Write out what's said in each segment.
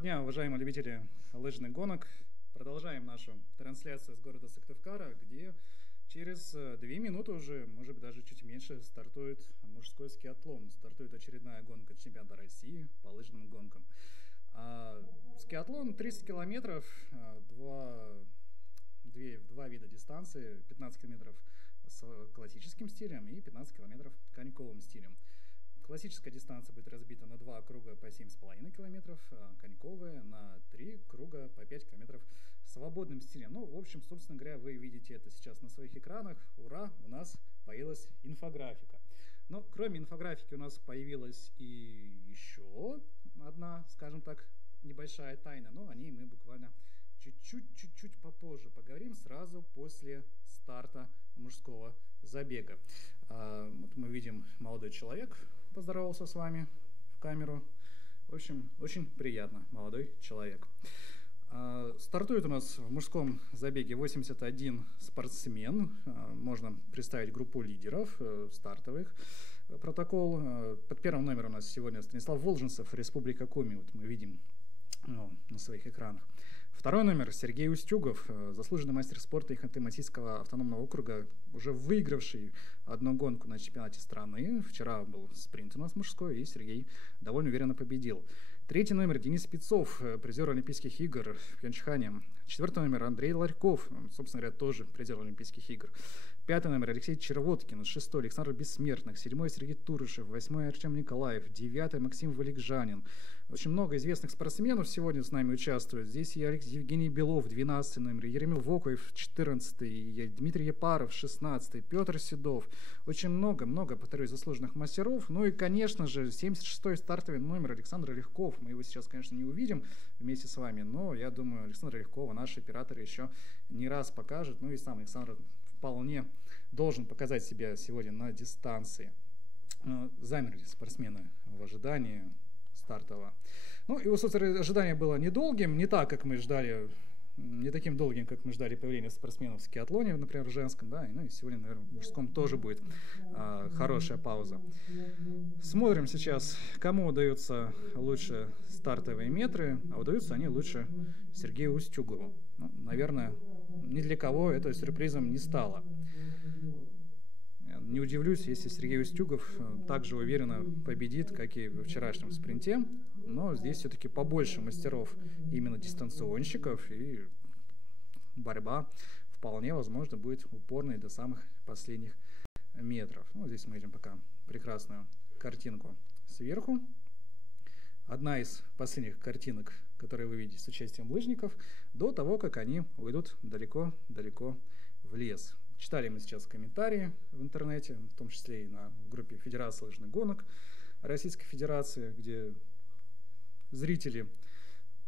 дня, уважаемые любители лыжных гонок. Продолжаем нашу трансляцию с города Сыктывкара, где через 2 минуты уже, может быть, даже чуть меньше, стартует мужской скиатлон. Стартует очередная гонка чемпионата России по лыжным гонкам. Скиатлон 30 километров, два вида дистанции, 15 километров с классическим стилем и 15 километров коньковым стилем. Классическая дистанция будет разбита на 2 круга по 7,5 километров, коньковая на 3 круга по 5 километров свободным стилем. Ну, в общем, собственно говоря, вы видите это сейчас на своих экранах. Ура, у нас появилась инфографика. Но кроме инфографики у нас появилась и еще одна, скажем так, небольшая тайна, но о ней мы буквально чуть-чуть попозже поговорим, сразу после старта мужского забега. Вот мы видим, молодой человек поздоровался с вами в камеру. В общем, очень приятно, молодой человек. Стартует у нас в мужском забеге 81 спортсмен. Можно представить группу лидеров стартовых. Протокол. Под первым номером у нас сегодня Станислав Волженцев, Республика Коми. Вот мы видим на своих экранах. Второй номер Сергей Устюгов, заслуженный мастер спорта Ханты-Мансийского автономного округа, уже выигравший одну гонку на чемпионате страны. Вчера был спринт у нас мужской, и Сергей довольно уверенно победил. Третий номер Денис Спецов, призер Олимпийских игр в Пхенчхане. Четвертый номер Андрей Ларьков, собственно говоря, тоже призер Олимпийских игр. Пятый номер Алексей Червоткин. Шестой Александр Бессмертных. Седьмой Сергей Турышев. Восьмой Артем Николаев. Девятый Максим Валикжанин. Очень много известных спортсменов сегодня с нами участвуют. Здесь и Евгений Белов, 12 номер, Еремил Вокуев, 14, Дмитрий Епаров, 16, Петр Седов. Очень много, повторюсь, заслуженных мастеров. Ну и, конечно же, 76-й стартовый номер Александра Легков. Мы его сейчас, конечно, не увидим вместе с вами, но я думаю, Александра Легкова наш оператор еще не раз покажет. Ну и сам Александр вполне должен показать себя сегодня на дистанции. Замерли спортсмены в ожидании стартового. Ну, его, собственно, ожидание было недолгим, не так, как мы ждали, не таким долгим, как мы ждали появления спортсменов в скиатлоне, например, в женском, да, и сегодня, наверное, в мужском тоже будет хорошая пауза. Смотрим сейчас, кому удаются лучше стартовые метры, а удаются они лучше Сергею Устюгову. Ну, наверное, ни для кого это сюрпризом не стало. Не удивлюсь, если Сергей Устюгов также уверенно победит, как и во вчерашнем спринте, но здесь все-таки побольше мастеров именно дистанционщиков, и борьба вполне возможно будет упорной до самых последних метров. Ну, здесь мы видим пока прекрасную картинку сверху. Одна из последних картинок, которые вы видите с участием лыжников, до того, как они уйдут далеко-далеко в лес. Читали мы сейчас комментарии в интернете, в том числе и на группе Федерации лыжных гонок Российской Федерации, где зрители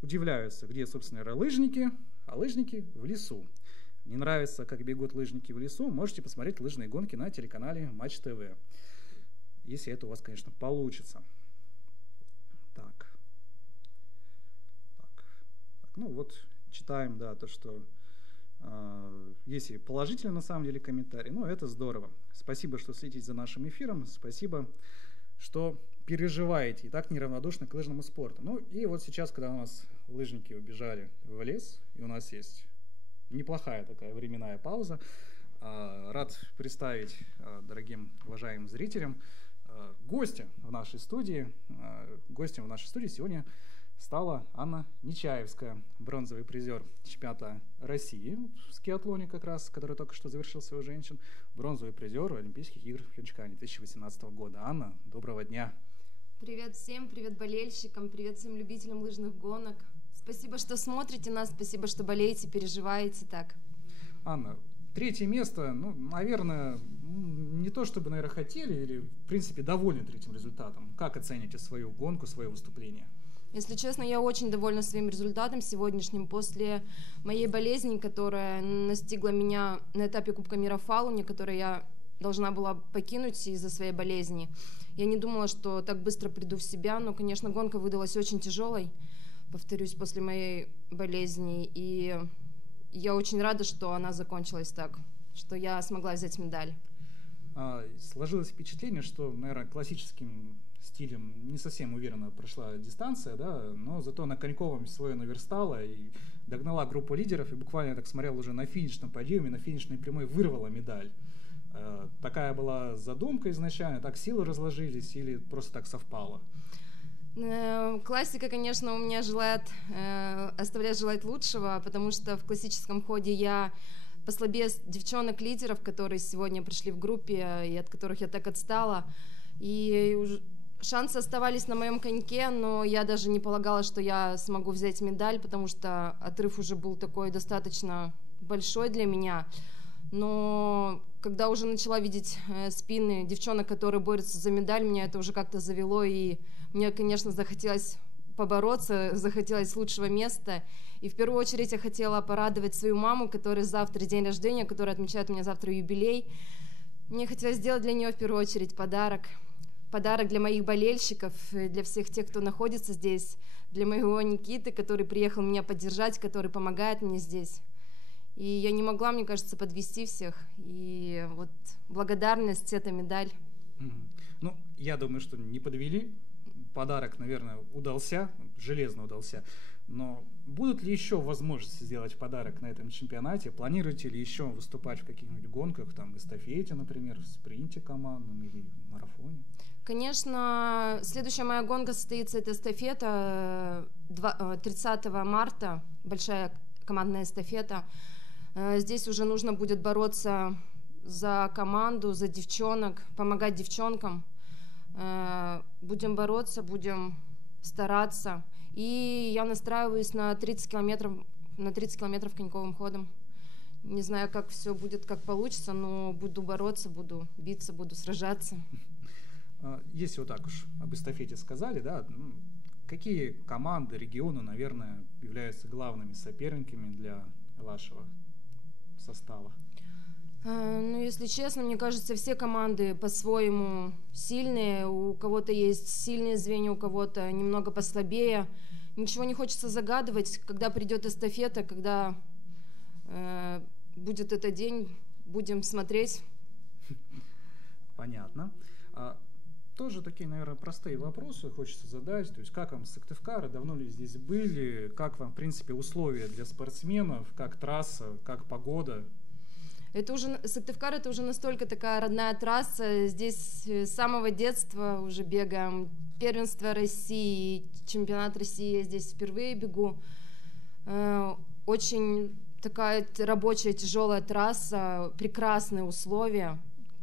удивляются, где, собственно, лыжники, а лыжники в лесу. Не нравится, как бегут лыжники в лесу, можете посмотреть лыжные гонки на телеканале Матч ТВ, если это у вас, конечно, получится. Так. Ну вот, читаем, да, то, что есть и положительные, на самом деле, комментарии. Ну, это здорово. Спасибо, что следите за нашим эфиром. Спасибо, что переживаете и так неравнодушны к лыжному спорту. Ну, и вот сейчас, когда у нас лыжники убежали в лес, и у нас есть неплохая такая временная пауза, рад представить дорогим уважаемым зрителям гостя в нашей студии. Гостем в нашей студии сегодня стала Анна Нечаевская, бронзовый призер чемпионата России в скиатлоне как раз, который только что завершился у женщин, бронзовый призер Олимпийских игр в Пхенчхане 2018 года. Анна, доброго дня. Привет всем, привет болельщикам, привет всем любителям лыжных гонок. Спасибо, что смотрите нас, спасибо, что болеете, переживаете так. Анна, третье место, ну, наверное, не то чтобы, наверное, хотели или, в принципе, довольны третьим результатом. Как оцените свою гонку, свое выступление? Если честно, я очень довольна своим результатом сегодняшним. После моей болезни, которая настигла меня на этапе Кубка мира в Фалуне, которую я должна была покинуть из-за своей болезни, я не думала, что так быстро приду в себя, но, конечно, гонка выдалась очень тяжелой, повторюсь, после моей болезни, и я очень рада, что она закончилась так, что я смогла взять медаль. Сложилось впечатление, что, наверное, классическим стилем не совсем уверенно прошла дистанция, да, но зато на коньковом свое наверстала и догнала группу лидеров, и буквально я так смотрел уже на финишном подъеме, на финишной прямой вырвала медаль. Такая была задумка изначально, так силы разложились или просто так совпало? Классика, конечно, у меня оставляет желать лучшего, потому что в классическом ходе я послабее девчонок-лидеров, которые сегодня пришли в группе и от которых я так отстала. И шансы оставались на моем коньке, но я даже не полагала, что я смогу взять медаль, потому что отрыв уже был такой достаточно большой для меня. Но когда уже начала видеть спины девчонок, которые борются за медаль, меня это уже как-то завело, и мне, конечно, захотелось побороться, захотелось лучшего места. И в первую очередь я хотела порадовать свою маму, которая завтра день рождения, которая отмечает у меня завтра юбилей. Мне хотелось сделать для нее в первую очередь подарок. Подарок для моих болельщиков, для всех тех, кто находится здесь, для моего Никиты, который приехал меня поддержать, который помогает мне здесь. И я не могла, мне кажется, подвести всех. И вот благодарность — это медаль. Ну, я думаю, что не подвели. Подарок, наверное, удался, железно удался. Но будут ли еще возможности сделать подарок на этом чемпионате? Планируете ли еще выступать в каких-нибудь гонках, там, в эстафете, например, в спринте командном или в марафоне? Конечно, следующая моя гонка состоится, это эстафета 30 марта, большая командная эстафета. Здесь уже нужно будет бороться за команду, за девчонок, помогать девчонкам. Будем бороться, будем стараться. И я настраиваюсь на 30 километров коньковым ходом. Не знаю, как все будет, как получится, но буду бороться, буду биться, буду сражаться. Если вот так уж об эстафете сказали, да, какие команды, регионы, наверное, являются главными соперниками для вашего состава? Ну, если честно, мне кажется, все команды по-своему сильные. У кого-то есть сильные звенья, у кого-то немного послабее. Ничего не хочется загадывать. Когда придет эстафета, когда будет этот день, будем смотреть. Понятно. Тоже такие, наверное, простые вопросы хочется задать. То есть как вам Сыктывкар, давно ли здесь были, как вам, в принципе, условия для спортсменов, как трасса, как погода? Сыктывкар — это уже настолько такая родная трасса. Здесь с самого детства уже бегаем. Первенство России, чемпионат России я здесь впервые бегу. Очень такая рабочая, тяжелая трасса, прекрасные условия,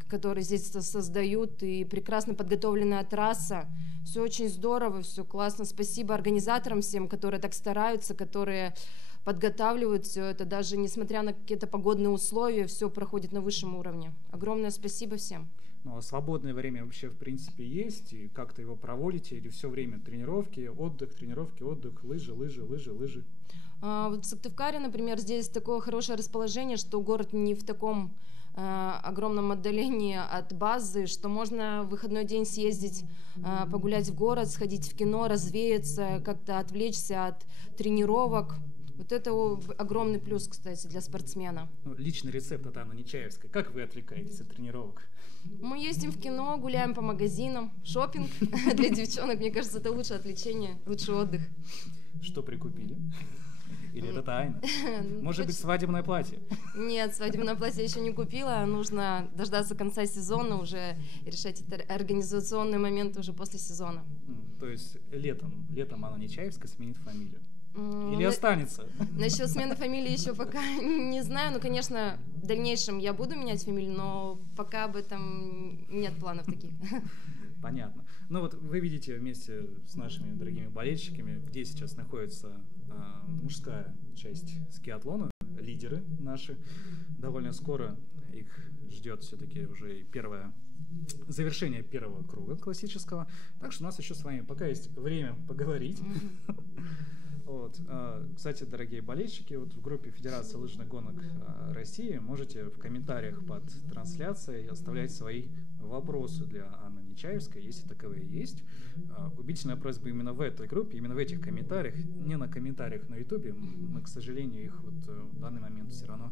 которые здесь создают, и прекрасно подготовленная трасса. Все очень здорово, все классно. Спасибо организаторам всем, которые так стараются, которые подготавливают все это. Даже несмотря на какие-то погодные условия, все проходит на высшем уровне. Огромное спасибо всем. Ну, а свободное время вообще, в принципе, есть? И как-то его проводите? Или все время тренировки, отдых, лыжи? Вот в Сыктывкаре, например, здесь такое хорошее расположение, что город не в таком огромном отдалении от базы, что можно в выходной день съездить, погулять в город, сходить в кино, развеяться, как-то отвлечься от тренировок. Вот это огромный плюс, кстати, для спортсмена. Личный рецепт от Анны Нечаевской. Как вы отвлекаетесь от тренировок? Мы ездим в кино, гуляем по магазинам, шопинг для девчонок. Мне кажется, это лучшее отвлечение, лучший отдых. Что прикупили? Или это тайна? Может быть, свадебное платье? Нет, свадебное платье еще не купила. Нужно дождаться конца сезона уже и решать организационные моменты уже после сезона. То есть летом Анна Нечаевская сменит фамилию? Или останется? Насчет смены фамилии еще пока не знаю. Ну, конечно, в дальнейшем я буду менять фамилию, но пока об этом нет планов таких. Понятно. Ну вот вы видите вместе с нашими дорогими болельщиками, где сейчас находится мужская часть скиатлона, лидеры наши. Довольно скоро их ждет все-таки уже завершение первого круга классического. Так что у нас еще с вами пока есть время поговорить. Вот. Кстати, дорогие болельщики, вот в группе Федерации лыжных гонок России можете в комментариях под трансляцией оставлять свои вопросы для Анны Нечаевской, если таковые есть. Убедительная просьба именно в этой группе, именно в этих комментариях, не на комментариях на YouTube. Мы, к сожалению, их вот в данный момент все равно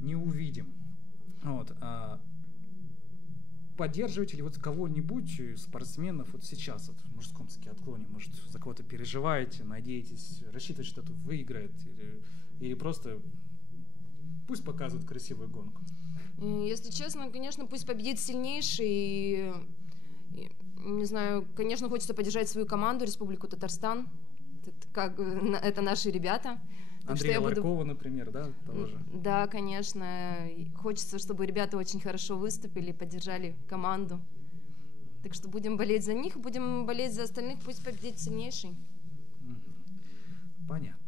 не увидим. Вот. поддерживаете ли вот кого-нибудь спортсменов вот сейчас вот, в мужском скиатлоне? Может, за кого-то переживаете, надеетесь, рассчитываете, что кто-то выиграет? Или просто пусть показывают красивую гонку? Если честно, конечно, пусть победит сильнейший. И, не знаю, конечно, хочется поддержать свою команду, Республику Татарстан. Это наши ребята. Андрея Ларькова, например, да, того же? Да, конечно. Хочется, чтобы ребята очень хорошо выступили, поддержали команду. Так что будем болеть за них, будем болеть за остальных, пусть победит сильнейший. Понятно.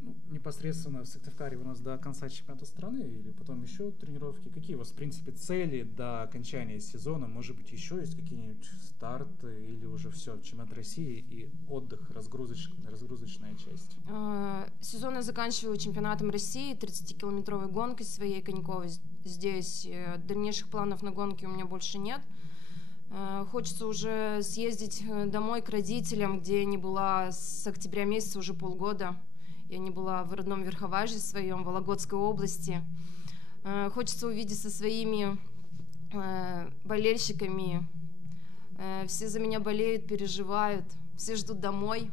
Ну, непосредственно в Сыктывкаре у нас до конца чемпионата страны или потом еще тренировки? Какие у вас, в принципе, цели до окончания сезона? Может быть, еще есть какие-нибудь старты или уже все, чемпионат России и отдых, разгрузочная часть? Сезон я заканчиваю чемпионатом России, 30-километровой гонкой своей коньковой. Здесь дальнейших планов на гонки у меня больше нет. Хочется уже съездить домой к родителям, где я не была с октября месяца, уже полгода. Я не была в родном Верховажье своем, в Вологодской области. Хочется увидеть со своими болельщиками. Все за меня болеют, переживают, все ждут домой.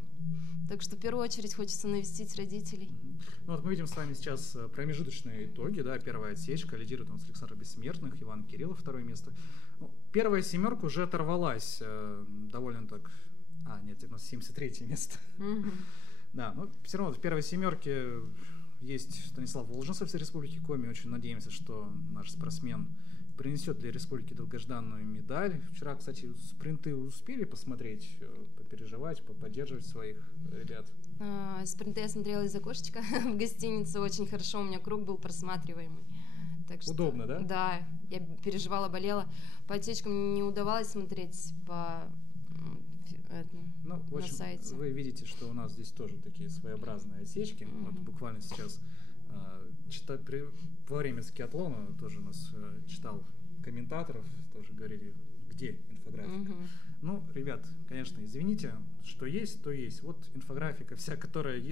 Так что в первую очередь хочется навестить родителей. Ну вот мы видим с вами сейчас промежуточные итоги, да, первая отсечка, лидирует у нас Александр Бессмертных, Иван Кириллов, второе место. Ну, первая семерка уже оторвалась довольно так... нет, у нас 73-е место. Да, но все равно в первой семерке есть Станислав Волженцев из Республики Коми. Очень надеемся, что наш спортсмен принесет для республики долгожданную медаль. Вчера, кстати, спринты успели посмотреть, попереживать, поддерживать своих ребят? Спринты я смотрела из окошечка в гостинице. Очень хорошо, у меня круг был просматриваемый. Так что, удобно, да? Да, я переживала, болела. По отсечкам не удавалось смотреть в общем, на сайте. Вы видите, что у нас здесь тоже такие своеобразные отсечки. Вот буквально сейчас во время скиатлона тоже у нас читал комментаторов, тоже говорили, где инфографика. Ну, ребят, конечно, извините, что есть, то есть. Вот инфографика вся, которая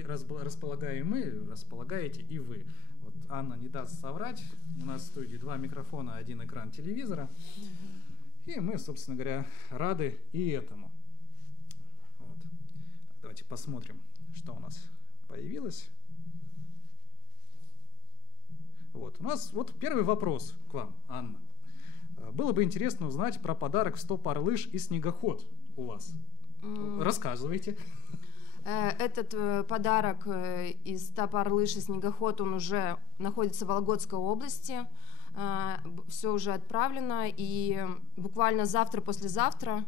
располагаем мы, располагаете и вы. Вот Анна не даст соврать. У нас в студии 2 микрофона, 1 экран телевизора. И мы, собственно говоря, рады и этому. Вот. Так, давайте посмотрим, что у нас появилось. Вот. У нас вот первый вопрос к вам, Анна. Было бы интересно узнать про подарок в 100 пар лыж и снегоход у вас. Рассказывайте. Этот подарок из 100 пар лыж и снегоход, он уже находится в Вологодской области. Все уже отправлено, и буквально завтра-послезавтра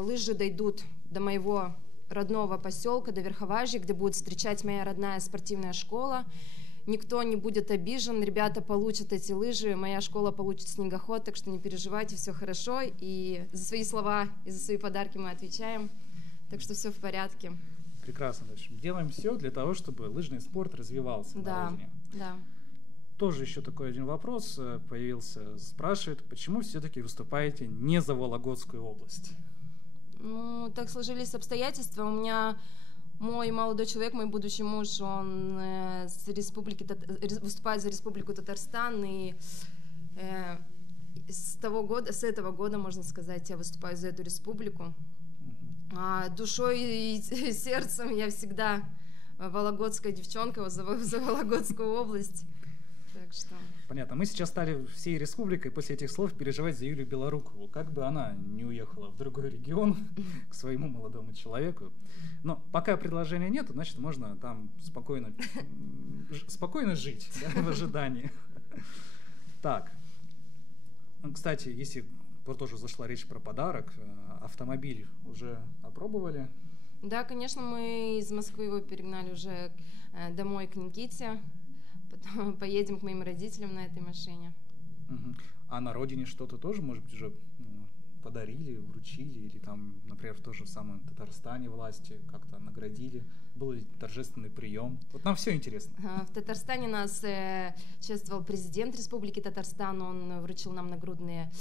лыжи дойдут до моего родного поселка, до Верховажья, где будет встречать моя родная спортивная школа. Никто не будет обижен, ребята получат эти лыжи, моя школа получит снегоход, так что не переживайте, все хорошо. И за свои слова, и за свои подарки мы отвечаем, так что все в порядке. Прекрасно. Делаем все для того, чтобы лыжный спорт развивался на родине. Да. Тоже еще такой один вопрос появился. Спрашивает, почему все-таки выступаете не за Вологодскую область? Ну, так сложились обстоятельства. У меня мой молодой человек, мой будущий муж, он выступает за Республику Татарстан, и с этого года, можно сказать, я выступаю за эту республику. А душой и сердцем я всегда вологодская девчонка, за Вологодскую область. Так что... Понятно. Мы сейчас стали всей республикой после этих слов переживать за Юлию Белорукову. Как бы она не уехала в другой регион к своему молодому человеку. Но пока предложения нет, значит, можно там спокойно жить, да, в ожидании. Так. Кстати, если тоже зашла речь про подарок, автомобиль уже опробовали? Да, конечно, мы из Москвы его перегнали уже домой к Никите. Потом поедем к моим родителям на этой машине. А на родине что-то тоже, может быть, уже подарили, вручили? Или там, например, в том же самом Татарстане власти как-то наградили? Был ли торжественный прием? Вот нам все интересно. В Татарстане нас чествовал президент Республики Татарстан. Он вручил нам нагрудные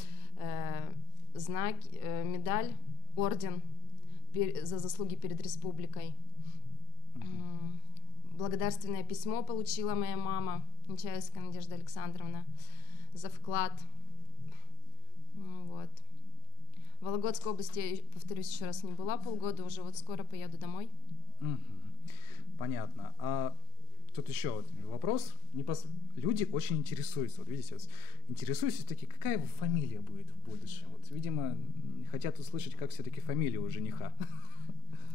знаки, медаль, орден за заслуги перед республикой. Благодарственное письмо получила моя мама, Нечаевская Надежда Александровна, за вклад. Вот. В Вологодской области, я, повторюсь еще раз, не была полгода, уже вот скоро поеду домой. Понятно. А тут еще вот вопрос. Люди очень интересуются. Вот видите, вот, интересуются все-таки, какая фамилия будет в будущем. Вот, видимо, хотят услышать, как все-таки фамилия у жениха.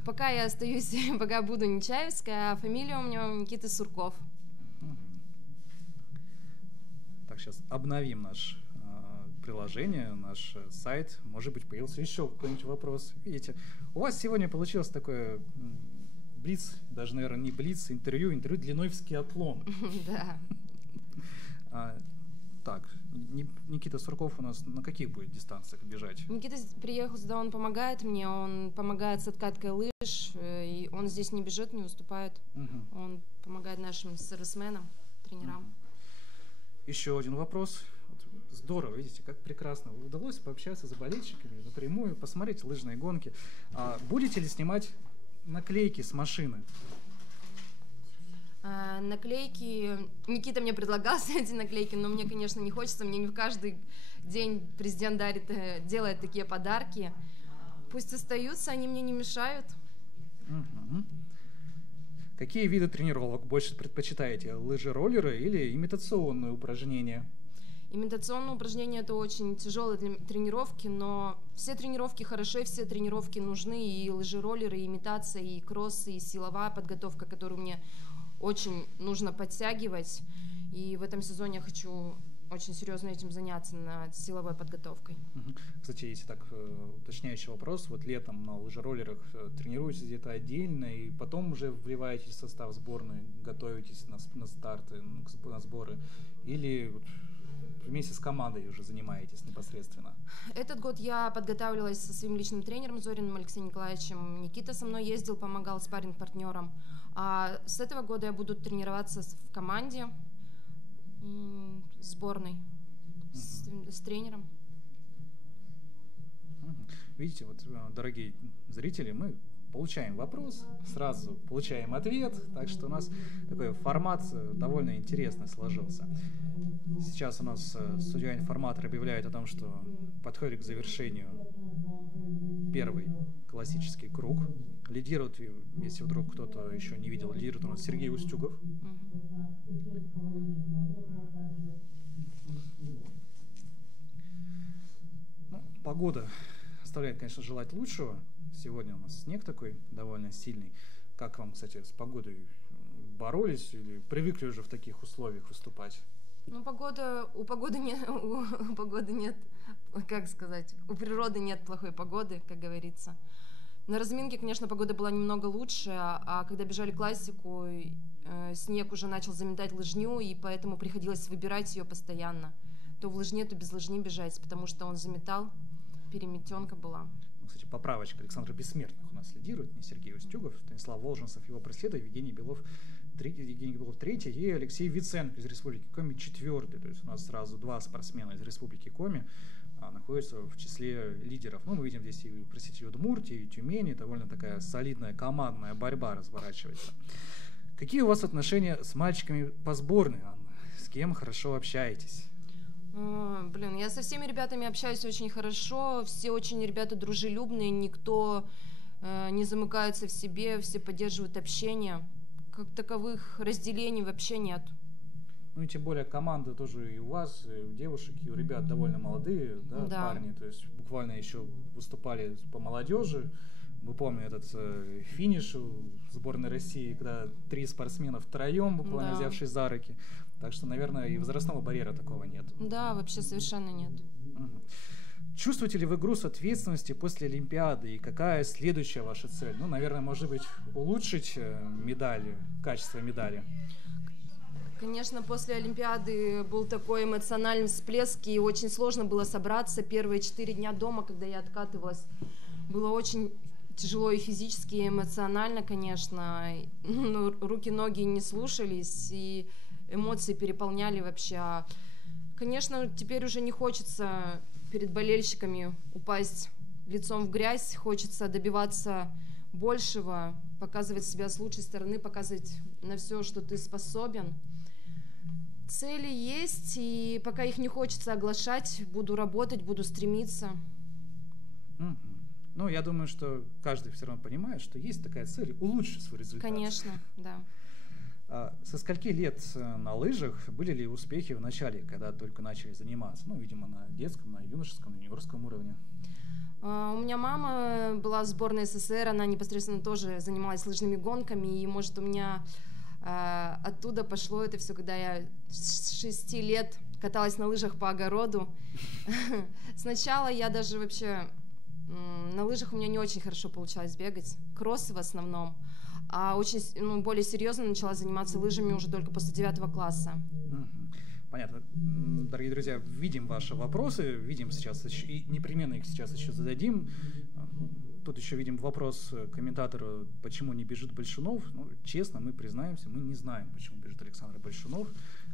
Пока я остаюсь, пока буду Нечаевская, а фамилия у меня Никита Сурков. Так, сейчас обновим наше приложение, наш сайт. Может быть, появился еще какой-нибудь вопрос. Видите, у вас сегодня получилось такое блиц, даже, наверное, не блиц, интервью длиной в скиатлон. Да. Так, Никита Сурков у нас на каких будет дистанциях бежать? Никита приехал сюда, он помогает мне, он помогает с откаткой лыж, и он здесь не бежит, не выступает. Он помогает нашим сервисменам, тренерам. Еще один вопрос. Здорово, видите, как прекрасно. Удалось пообщаться с болельщиками напрямую, посмотреть лыжные гонки. Будете ли снимать наклейки с машины? Наклейки... Никита мне предлагал эти наклейки, но мне, конечно, не хочется. Мне не в каждый день президент делает такие подарки. Пусть остаются, они мне не мешают. Какие виды тренировок больше предпочитаете? Лыжи-роллеры или имитационные упражнения? Имитационные упражнения — это очень тяжелые тренировки, но все тренировки хороши, все тренировки нужны, и лыжи-роллеры, и имитация, и кроссы, и силовая подготовка, которую мне очень нужно подтягивать. И в этом сезоне я хочу очень серьезно этим заняться, над силовой подготовкой. Кстати, если так уточняющий вопрос, вот летом на лыжероллерах тренируетесь где-то отдельно, и потом уже вливаетесь в состав сборной, готовитесь на старты, на сборы, или вместе с командой уже занимаетесь непосредственно? Этот год я подготавливалась со своим личным тренером Зориным Алексеем Николаевичем. Никита со мной ездил, помогал спарринг-партнерам. А с этого года я буду тренироваться в команде сборной, с тренером. Видите, вот, дорогие зрители, мы получаем вопрос, сразу получаем ответ, так что у нас такой формат довольно интересный сложился. Сейчас у нас судья-информатор объявляет о том, что подходит к завершению первый классический круг. Лидирует, если вдруг кто-то еще не видел, лидирует у нас Сергей Устюгов. Погода оставляет, конечно, желать лучшего. Сегодня у нас снег такой довольно сильный. Как вам, кстати, с погодой боролись или привыкли уже в таких условиях выступать? Ну, у погоды нет, как сказать, у природы нет плохой погоды, как говорится. На разминке, конечно, погода была немного лучше, а когда бежали классику, снег уже начал заметать лыжню, и поэтому приходилось выбирать ее постоянно. То в лыжне, то без лыжни бежать, потому что он заметал, переметенка была. Кстати, поправочка: Александр Бессмертных у нас лидирует, не Сергей Устюгов. Станислав Волженцев его преследует, Евгений Белов третий, и Алексей Виценко из Республики Коми четвертый. То есть у нас сразу два спортсмена из Республики Коми находятся в числе лидеров. Ну, мы видим здесь и представители Удмуртии, и Тюмени. Довольно такая солидная командная борьба разворачивается. Какие у вас отношения с мальчиками по сборной, Анна? С кем хорошо общаетесь? Я со всеми ребятами общаюсь очень хорошо. Все очень ребята дружелюбные, никто не замыкается в себе, все поддерживают общение. Как таковых разделений вообще нет. Ну и тем более команда тоже и у вас, и у девушек, и у ребят довольно молодые, да, парни. То есть буквально еще выступали по молодежи. Мы помним этот финиш у сборной России, когда 3 спортсмена втроем, буквально взявшись за руки. Так что, наверное, и возрастного барьера такого нет. Да, вообще совершенно нет. Чувствуете ли вы груз ответственности после Олимпиады? И какая следующая ваша цель? Ну, наверное, может быть, улучшить медали, качество медали? Конечно, после Олимпиады был такой эмоциональный всплеск, и очень сложно было собраться. Первые 4 дня дома, когда я откатывалась, было очень тяжело и физически, и эмоционально, конечно. Но руки, ноги не слушались, и эмоции переполняли вообще. Конечно, теперь уже не хочется перед болельщиками упасть лицом в грязь, хочется добиваться большего, показывать себя с лучшей стороны, показывать на все, что ты способен. Цели есть, и пока их не хочется оглашать, буду работать, буду стремиться. Ну, я думаю, что каждый все равно понимает, что есть такая цель — улучшить свой результат. Конечно, да. Со скольки лет на лыжах были ли успехи в начале, когда только начали заниматься? Ну, видимо, на детском, на юношеском, на юниорском уровне. У меня мама была в сборной СССР, она непосредственно тоже занималась лыжными гонками, и, может, у меня оттуда пошло это все, когда я с 6 лет каталась на лыжах по огороду. Сначала я даже вообще... На лыжах у меня не очень хорошо получалось бегать, кроссы в основном, а очень, более серьезно начала заниматься лыжами уже только после 9 класса. Понятно. Дорогие друзья, видим ваши вопросы, видим сейчас, и непременно их сейчас еще зададим. Тут еще видим вопрос комментатора, почему не бежит Большунов. Ну, честно, мы признаемся, мы не знаем, почему бежит Александр Большунов.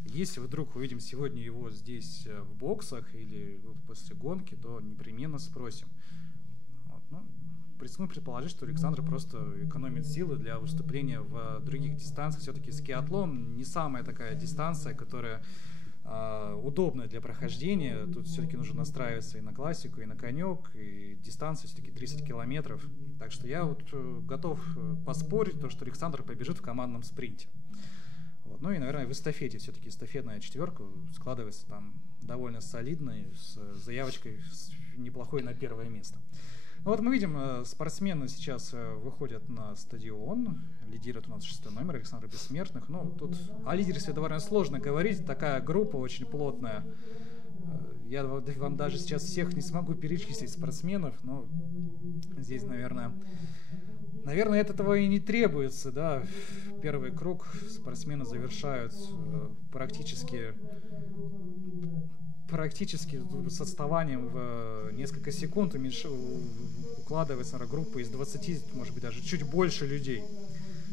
Если вдруг увидим сегодня его здесь в боксах или после гонки, то непременно спросим. Мы предположить, что Александр просто экономит силы для выступления в других дистанциях. Все-таки скиатлон не самая такая дистанция, которая удобная для прохождения. Тут все-таки нужно настраиваться и на классику, и на конек, и дистанция все-таки 30 километров. Так что я вот готов поспорить, что Александр побежит в командном спринте. Вот. Ну и, наверное, в эстафете все-таки эстафетная четверка складывается там довольно солидной, с заявочкой неплохой на первое место. Ну вот мы видим, спортсмены сейчас выходят на стадион, лидирует у нас 6-й номер Александр Бессмертных. Ну, тут о лидерстве довольно сложно говорить, такая группа очень плотная. Я вам даже сейчас всех не смогу перечислить спортсменов, но здесь, наверное, этого и не требуется, да. Первый круг спортсмены завершают практически с отставанием в несколько секунд, укладывается на группу из 20, может быть, даже чуть больше людей.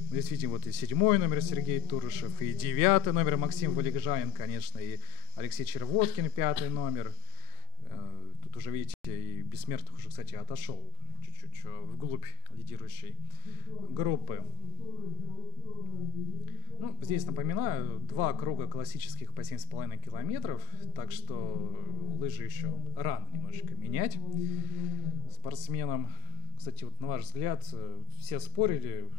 Здесь видим вот и 7-й номер Сергей Турышев, и 9-й номер Максим Валикжанин, конечно, и Алексей Червоткин, 5-й номер. Тут уже, видите, и Бессмертных уже, кстати, отошел чуть-чуть вглубь лидирующей группы. Ну, здесь, напоминаю, 2 круга классических по 7,5 километров, так что лыжи еще рано немножечко менять спортсменам. Кстати, вот на ваш взгляд, все спорили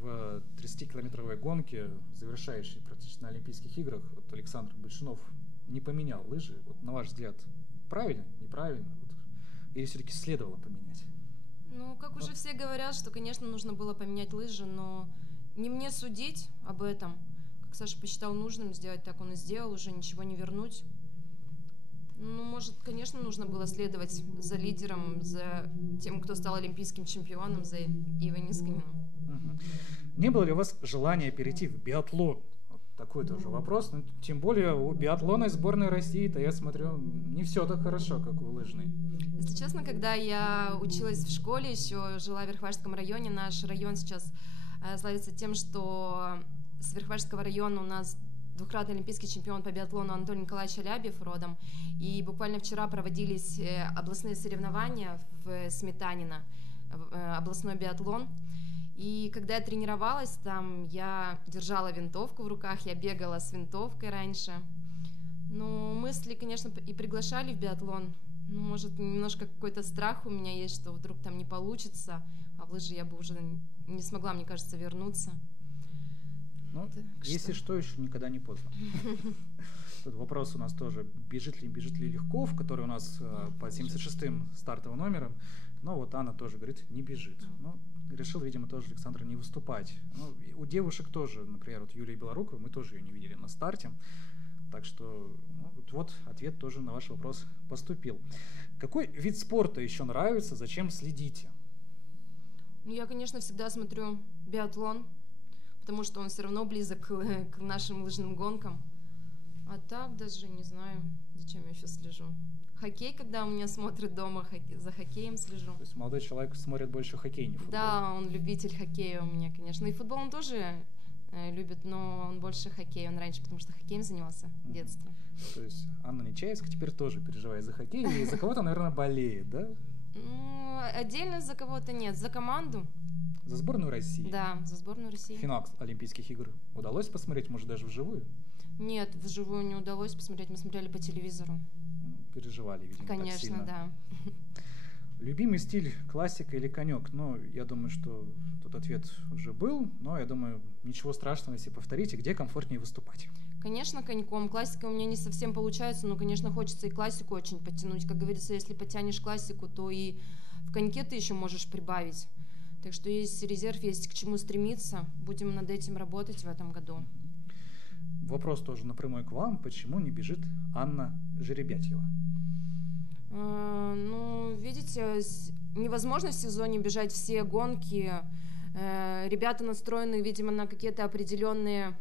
в 30-километровой гонке, завершающей практически на Олимпийских играх, вот Александр Большунов не поменял лыжи. Вот на ваш взгляд, правильно, неправильно? Или все-таки следовало поменять? Ну, как уже все говорят, что, конечно, нужно было поменять лыжи, но не мне судить об этом. Как Саша посчитал нужным сделать, так он и сделал, уже ничего не вернуть. Ну, может, конечно, нужно было следовать за лидером, за тем, кто стал олимпийским чемпионом, за Ивой Нискиным. Не было ли у вас желания перейти в биатлон? Вот такой тоже вопрос. Ну, тем более у биатлона сборной России-то, я смотрю, не все так хорошо, как у лыжной. Если честно, когда я училась в школе, еще жила в Верхважском районе, наш район сейчас славится тем, что с Верхважского района у нас 2-кратный олимпийский чемпион по биатлону Анатолий Николаевич Алябьев родом. И буквально вчера проводились областные соревнования в Сметанино, областной биатлон. И когда я тренировалась там, я держала винтовку в руках, я бегала с винтовкой раньше. Ну, мысли, конечно, и приглашали в биатлон. Ну, может, немножко какой-то страх у меня есть, что вдруг там не получится, а в лыжи я бы уже не смогла, мне кажется, вернуться. Ну, если что, еще никогда не поздно. Тут вопрос у нас тоже, бежит ли Легков, который у нас по 76-м стартовым номерам. Но вот Анна тоже говорит, не бежит. Ну, решил, видимо, тоже Александр не выступать. Ну, у девушек тоже, например, вот Юлия Белорукова, мы тоже ее не видели на старте. Так что вот ответ тоже на ваш вопрос поступил. Какой вид спорта еще нравится, зачем следите? Ну, я, конечно, всегда смотрю биатлон, потому что он все равно близок к нашим лыжным гонкам. А так даже не знаю, зачем я еще слежу. Хоккей, когда у меня смотрят дома, за хоккеем слежу. То есть молодой человек смотрит больше хоккей, не футбол? Да, он любитель хоккея у меня, конечно. И футбол он тоже любит, но он больше хоккей. Он раньше, потому что хоккеем занимался в детстве. То есть Анна Нечаевская теперь тоже переживает за хоккей и за кого-то, наверное, болеет, да? Ну, отдельно за кого-то нет, за команду. За сборную России? Да, за сборную России. Финал Олимпийских игр удалось посмотреть, может, даже вживую? Нет, вживую не удалось посмотреть, мы смотрели по телевизору. Переживали, видимо, конечно, так сильно. Да. Любимый стиль классика или конек? Ну, я думаю, что тут ответ уже был, но я думаю, ничего страшного, если повторите, где комфортнее выступать. Конечно, коньком. Классика у меня не совсем получается, но, конечно, хочется и классику очень подтянуть. Как говорится, если подтянешь классику, то и в коньке ты еще можешь прибавить. Так что есть резерв, есть к чему стремиться. Будем над этим работать в этом году. Вопрос тоже напрямую к вам. Почему не бежит Анна Жеребятьева? Ну, видите, невозможно в сезоне бежать все гонки. Ребята настроены, видимо, на какие-то определенные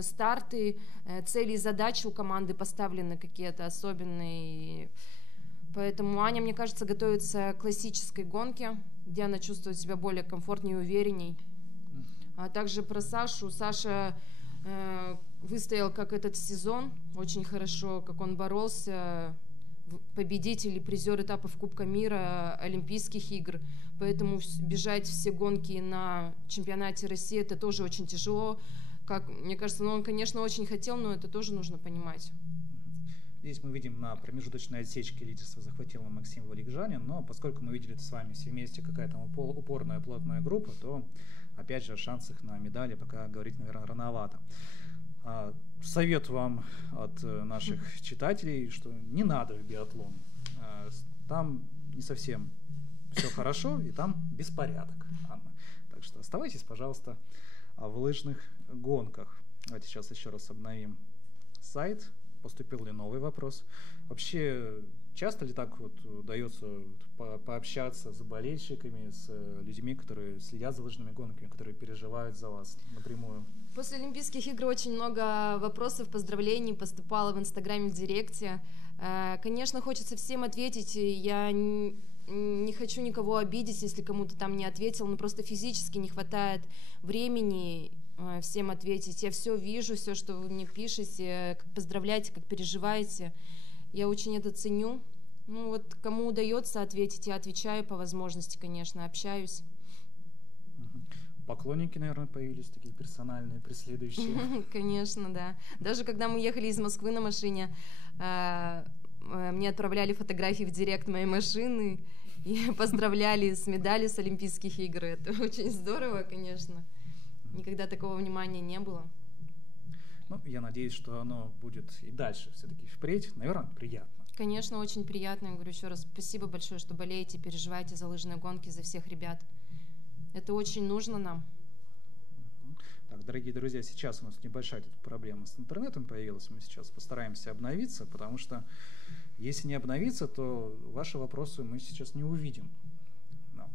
старты, цели и задачи у команды поставлены какие-то особенные. Поэтому Аня, мне кажется, готовится к классической гонке, где она чувствует себя более комфортнее и уверенней. А также про Сашу. Саша выстоял как этот сезон, очень хорошо, как он боролся, победитель и призер этапов Кубка мира, Олимпийских игр. Поэтому бежать все гонки на чемпионате России — это тоже очень тяжело. Как, мне кажется, он, конечно, очень хотел, но это тоже нужно понимать. Здесь мы видим на промежуточной отсечке лидерства захватил Максим Валикжанин, но поскольку мы видели с вами все вместе какая-то упорная, плотная группа, то, опять же, о шансах на медали пока говорить, наверное, рановато. Совет вам от наших читателей, что не надо в биатлон. Там не совсем все хорошо, и там беспорядок, Анна. Так что оставайтесь, пожалуйста, в лыжных гонках. Давайте сейчас еще раз обновим сайт. Поступил ли новый вопрос? Вообще, часто ли так вот удается пообщаться с болельщиками, с людьми, которые следят за лыжными гонками, которые переживают за вас напрямую? После Олимпийских игр очень много вопросов, поздравлений поступало в Инстаграме, в Директе. Конечно, хочется всем ответить. Я не хочу никого обидеть, если кому-то там не ответил, но просто физически не хватает времени всем ответить. Я все вижу, все, что вы мне пишете, как поздравляете, как переживаете. Я очень это ценю. Ну вот кому удается ответить, я отвечаю по возможности, конечно, общаюсь. Поклонники, наверное, появились такие персональные, преследующие. Конечно, да. Даже когда мы ехали из Москвы на машине, мне отправляли фотографии в директ моей машины и поздравляли с медалью с Олимпийских игр. Это очень здорово, конечно. Никогда такого внимания не было. Ну, я надеюсь, что оно будет и дальше все-таки впредь. Наверное, приятно. Конечно, очень приятно. Я говорю еще раз спасибо большое, что болеете, переживаете за лыжные гонки, за всех ребят. Это очень нужно нам. Так, дорогие друзья, сейчас у нас небольшая проблема с интернетом появилась. Мы сейчас постараемся обновиться, потому что если не обновиться, то ваши вопросы мы сейчас не увидим. Но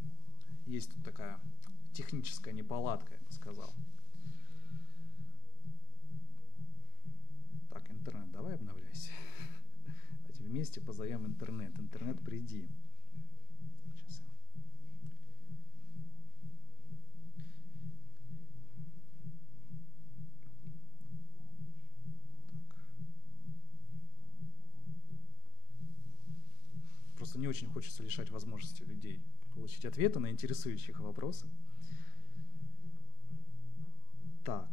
есть тут такая техническая неполадка, я бы сказал. Так, интернет, давай обновляйся. Давайте вместе позовем интернет. Интернет, приди. Сейчас. Просто не очень хочется лишать возможности людей получить ответы на интересующие их вопросы. Так.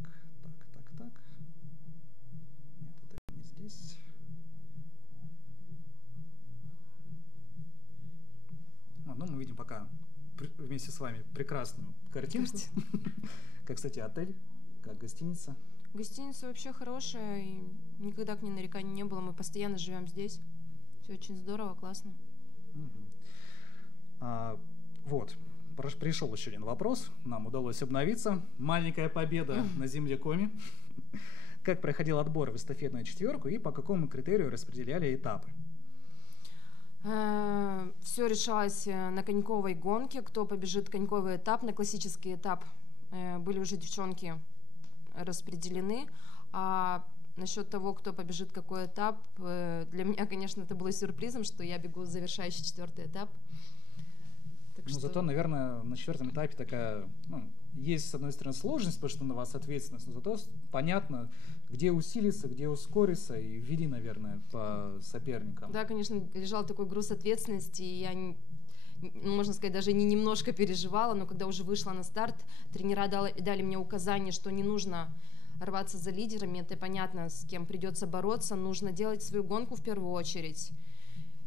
Нет, это не здесь. Ну, мы видим пока вместе с вами прекрасную картинку. Как, кстати, отель, как гостиница. Гостиница вообще хорошая, и никогда к ней нареканий не было. Мы постоянно живем здесь. Все очень здорово, классно. Вот, пришел еще один вопрос. Нам удалось обновиться. Маленькая победа на земле Коми. Как проходил отбор в эстафетную четверку и по какому критерию распределяли этапы? Все решалось на коньковой гонке. Кто побежит коньковый этап, на классический этап были уже девчонки распределены. А насчет того, кто побежит какой этап, для меня, конечно, это было сюрпризом, что я бегу завершающий 4-й этап. Ну, зато, наверное, на 4-м этапе такая, есть, с одной стороны, сложность, потому что на вас ответственность, но зато понятно, где усилиться, где ускориться, и ввели, наверное, по соперникам. Да, конечно, лежал такой груз ответственности, и я можно сказать, даже не немножко переживала, но когда уже вышла на старт, тренера дали мне указание, что не нужно рваться за лидерами, это понятно, с кем придется бороться, нужно делать свою гонку в первую очередь.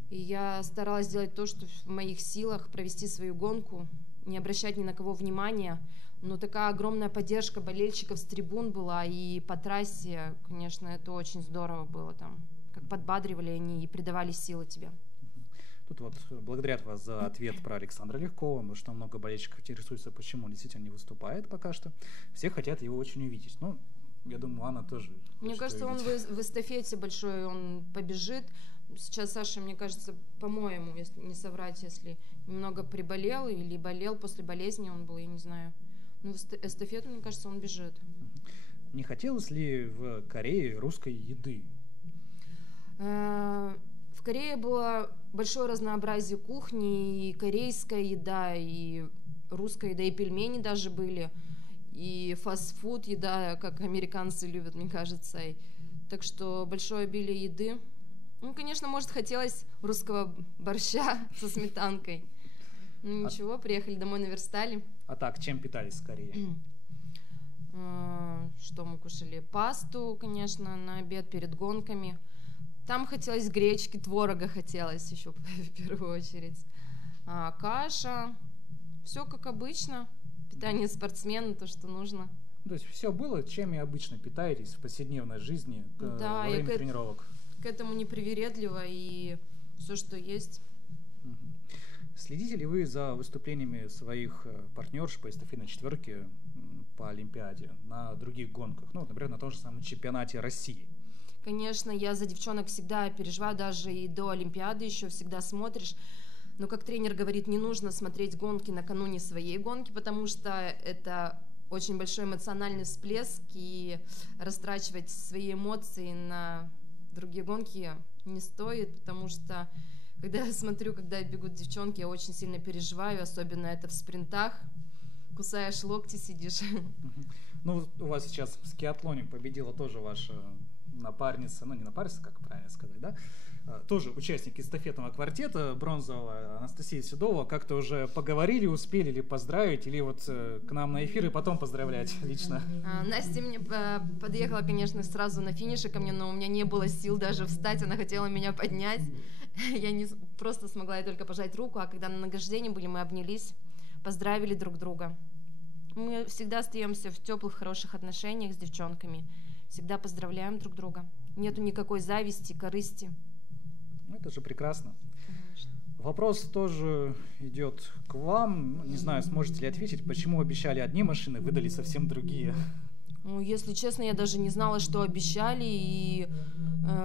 И я старалась делать то, что в моих силах, провести свою гонку, не обращать ни на кого внимания. Но такая огромная поддержка болельщиков с трибун была, и по трассе, конечно, это очень здорово было там, как подбадривали они и придавали силы тебе. Тут вот благодарят вас за ответ про Александра Легкова, потому что много болельщиков интересуется, почему он действительно не выступает пока что. Все хотят его очень увидеть. Ну, я думаю, Анна тоже. Мне кажется, он в эстафете большой, он побежит. Сейчас Саша, мне кажется, по-моему, если не соврать, если немного приболел или болел после болезни, он был, я не знаю. Но в эстафету, мне кажется, он бежит. Не хотелось ли в Корее русской еды? В Корее было большое разнообразие кухни, и корейская еда, и русская еда, и пельмени даже были, и фастфуд еда, как американцы любят, мне кажется. Так что большое обилие еды. Ну, конечно, может, хотелось русского борща со сметанкой. Ну, ничего, приехали домой, наверстали. А так, чем питались скорее? Что мы кушали? Пасту, конечно, на обед перед гонками. Там хотелось гречки, творога хотелось еще в первую очередь. Каша. Все как обычно. Питание спортсмена, то, что нужно. То есть все было, чем и обычно питаетесь в повседневной жизни во время тренировок? К этому непривередливо, и все, что есть. Следите ли вы за выступлениями своих партнерш по эстафетной четверке по Олимпиаде на других гонках? Ну, например, на том же самом чемпионате России. Конечно, я за девчонок всегда переживаю, даже и до Олимпиады еще всегда смотришь. Но, как тренер говорит, не нужно смотреть гонки накануне своей гонки, потому что это очень большой эмоциональный всплеск, и растрачивать свои эмоции на другие гонки не стоит, потому что, когда я смотрю, когда бегут девчонки, я очень сильно переживаю, особенно это в спринтах, кусаешь локти, сидишь. Ну, у вас сейчас в скиатлоне победила тоже ваша напарница, ну не напарница, как правильно сказать, да? Тоже участник эстафетного квартета бронзового, Анастасия Седова. Как-то уже поговорили, успели ли поздравить, или вот к нам на эфир и потом поздравлять лично? Настя мне подъехала, конечно, сразу на финише ко мне, но у меня не было сил даже встать, она хотела меня поднять. Я не просто смогла только пожать руку, а когда на награждении были, мы обнялись, поздравили друг друга. Мы всегда остаемся в теплых, хороших отношениях с девчонками, всегда поздравляем друг друга. Нету никакой зависти, корысти. Это же прекрасно. Конечно. Вопрос тоже идет к вам. Не знаю, сможете ли ответить, почему обещали одни машины, выдали совсем другие? Ну, если честно, я даже не знала, что обещали, и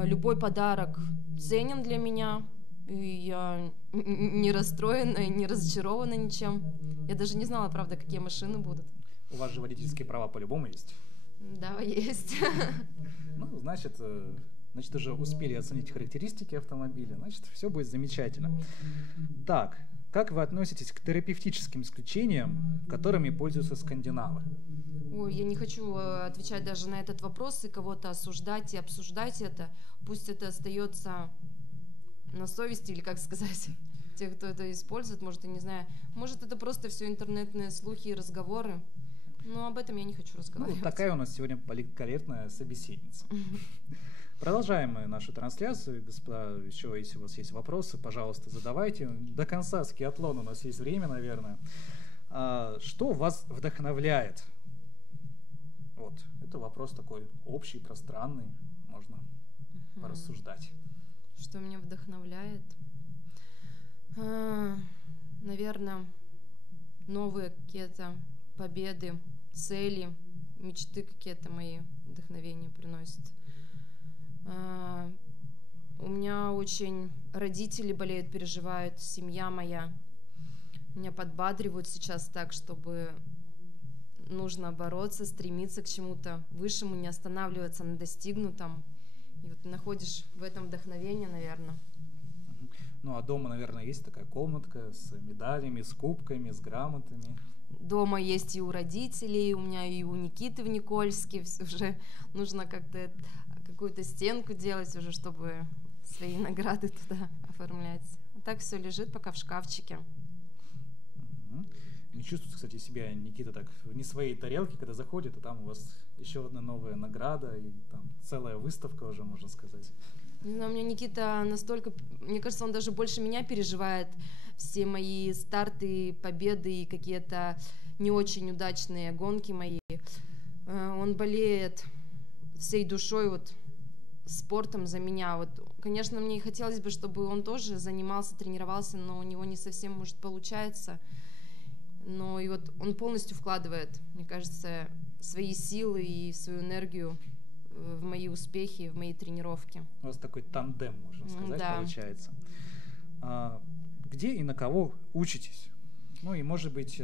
любой подарок ценен для меня. И я не расстроена, не разочарована ничем. Я даже не знала, правда, какие машины будут. У вас же водительские права по-любому есть? Да, есть. Ну, значит, уже успели оценить характеристики автомобиля, значит, все будет замечательно. Так, как вы относитесь к терапевтическим исключениям, которыми пользуются скандинавы? Ой, я не хочу отвечать даже на этот вопрос и кого-то осуждать и обсуждать это. Пусть это остается на совести, или как сказать, тех, кто это использует, может, я не знаю, может, это просто все интернетные слухи и разговоры. Но об этом я не хочу разговаривать. Ну, такая у нас сегодня политкорректная собеседница. Продолжаем мы нашу трансляцию. Господа, еще если у вас есть вопросы, пожалуйста, задавайте. До конца скиатлона у нас есть время, наверное. Что вас вдохновляет? Вот, это вопрос такой общий, пространный, можно порассуждать. Что меня вдохновляет? Наверное, новые какие-то победы, цели, мечты какие-то мои вдохновения приносят. У меня очень родители болеют, переживают, семья моя. Меня подбадривают сейчас так, чтобы нужно бороться, стремиться к чему-то высшему, не останавливаться на достигнутом. И вот находишь в этом вдохновение, наверное. Ну, а дома, наверное, есть такая комнатка с медалями, с кубками, с грамотами. Дома есть и у родителей, у меня и у Никиты в Никольске. Уже нужно как-то какую-то стенку делать уже, чтобы свои награды туда оформлять. А так все лежит пока в шкафчике. Мгм. Не чувствуете, кстати, себя, Никита, так в не своей тарелке, когда заходит, а там у вас еще одна новая награда и там целая выставка уже, можно сказать. Не знаю, у меня Никита настолько, мне кажется, он даже больше меня переживает все мои старты, победы и какие-то не очень удачные гонки мои. Он болеет всей душой вот спортом за меня. Вот, конечно, мне и хотелось бы, чтобы он тоже занимался, тренировался, но у него не совсем, может, получается. Но и вот он полностью вкладывает, мне кажется, свои силы и свою энергию в мои успехи, в мои тренировки. У вас такой тандем, можно сказать, Да. получается. Где и на кого учитесь? Ну и, может быть,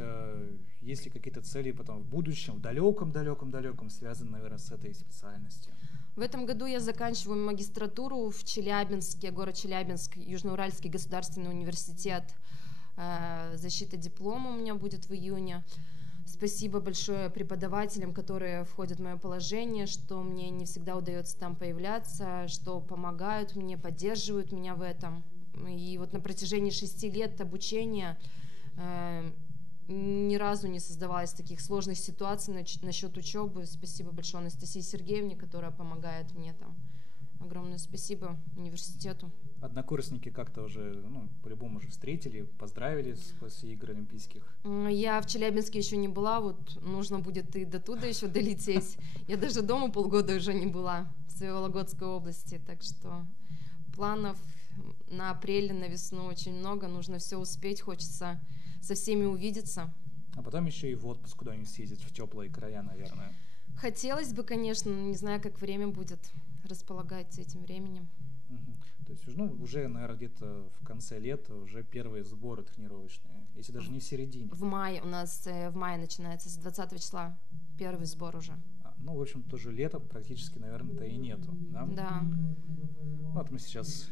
есть ли какие-то цели потом в будущем, в далеком-далеком-далеком, связанные, наверное, с этой специальностью? В этом году я заканчиваю магистратуру в Челябинске, город Челябинск, Южноуральский государственный университет. Защита диплома у меня будет в июне. Спасибо большое преподавателям, которые входят в мое положение, что мне не всегда удается там появляться, что помогают мне, поддерживают меня в этом. И вот на протяжении 6 лет обучения ни разу не создавалось таких сложных ситуаций насчет учебы. Спасибо большое Анастасии Сергеевне, которая помогает мне там. Огромное спасибо университету. Однокурсники как-то уже, по-любому уже встретили, поздравили после игр олимпийских? Я в Челябинске еще не была, вот нужно будет и до туда еще долететь. Я даже дома полгода уже не была, в своей Вологодской области, так что планов на апрель, на весну очень много, нужно все успеть, хочется со всеми увидеться. А потом еще и в отпуск куда-нибудь съездить, в теплые края, наверное. Хотелось бы, конечно, но не знаю, как время будет располагать этим временем. То есть, уже, наверное, где-то в конце лета уже первые сборы тренировочные, если даже не в середине. В мае, у нас в мае начинается, с 20 числа первый сбор уже. В общем, тоже лета практически, наверное-то и нету, да? Да. Вот мы сейчас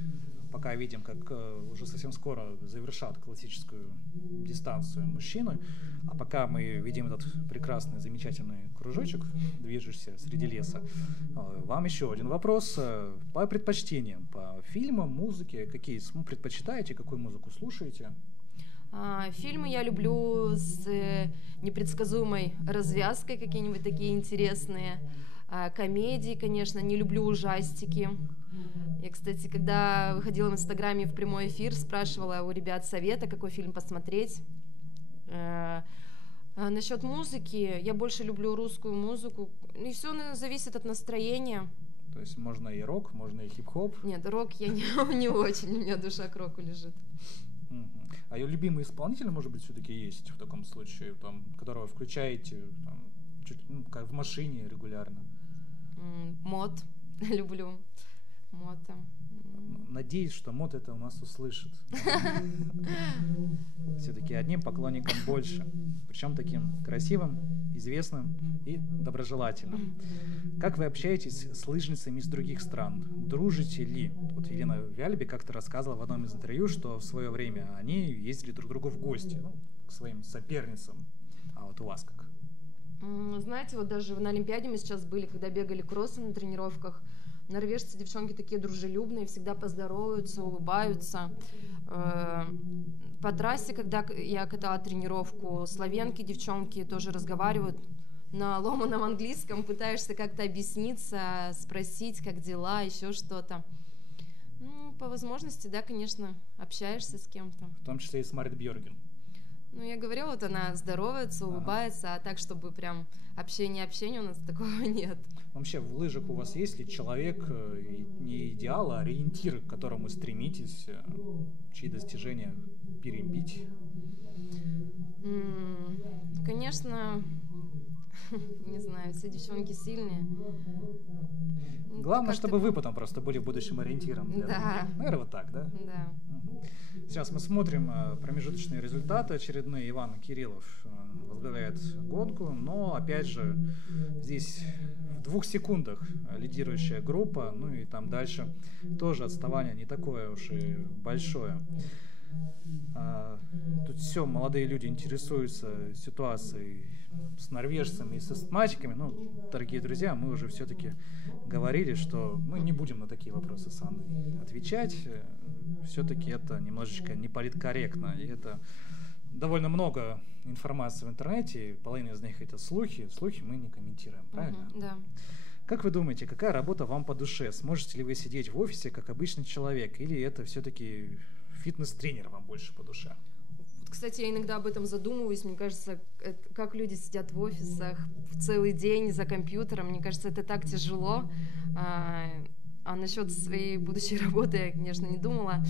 пока видим, как уже совсем скоро завершат классическую дистанцию мужчины, а пока мы видим этот прекрасный, замечательный кружочек, движешься среди леса, вам еще один вопрос по предпочтениям, по фильмам, музыке, какие предпочитаете, какую музыку слушаете? Фильмы я люблю с непредсказуемой развязкой, какие-нибудь такие интересные. Комедии, конечно, не люблю ужастики. Я, кстати, когда выходила в Инстаграме в прямой эфир, спрашивала у ребят совета, какой фильм посмотреть. Насчет музыки, я больше люблю русскую музыку. И все зависит от настроения. То есть можно и рок, можно и хип-хоп? Нет, рок я не очень, у меня душа к року лежит. А ее любимый исполнитель, может быть, все-таки есть в таком случае, которого включаете в машине регулярно? Мод люблю. Мод. Надеюсь, что Мод это у нас услышит. Все-таки одним поклонником больше. Причем таким красивым, известным и доброжелательным. Как вы общаетесь с лыжницами из других стран? Дружите ли? Вот Елена Вяльби как-то рассказывала в одном из интервью, что в свое время они ездили друг к другу в гости, к своим соперницам. А вот у вас как? Знаете, вот даже на Олимпиаде мы сейчас были, когда бегали кроссы на тренировках, норвежцы, девчонки такие дружелюбные, всегда поздороваются, улыбаются. По трассе, когда я катала тренировку, словенки, девчонки тоже разговаривают на ломаном английском, пытаешься как-то объясниться, спросить, как дела, еще что-то. По возможности, да, конечно, общаешься с кем-то. В том числе и с Марит Бьорген. Я говорила, вот она здоровается, улыбается, а так, чтобы прям общение у нас такого нет. Вообще в лыжах у вас есть ли человек, не идеал, а ориентир, к которому стремитесь, чьи достижения перебить? Конечно, не знаю, все девчонки сильные. Главное, чтобы вы потом просто были в будущем ориентиром. Да. Наверное, вот так, да? Да. Сейчас мы смотрим промежуточные результаты очередные. Иван Кириллов возглавляет гонку, но, опять же, здесь в 2 секундах лидирующая группа, и там дальше тоже отставание не такое уж и большое. Тут все, молодые люди интересуются ситуацией с норвежцами и с астматиками. Дорогие друзья, мы уже все-таки говорили, что мы не будем на такие вопросы с Анной отвечать. Все-таки это немножечко неполиткорректно, и это довольно много информации в интернете, половина из них это слухи. Слухи мы не комментируем, правильно? Да. Как вы думаете, какая работа вам по душе? Сможете ли вы сидеть в офисе как обычный человек? Или это все-таки фитнес-тренер вам больше по душе? Кстати, я иногда об этом задумываюсь. Мне кажется, как люди сидят в офисах целый день за компьютером, мне кажется, это так тяжело. А насчет своей будущей работы я, конечно, не думала.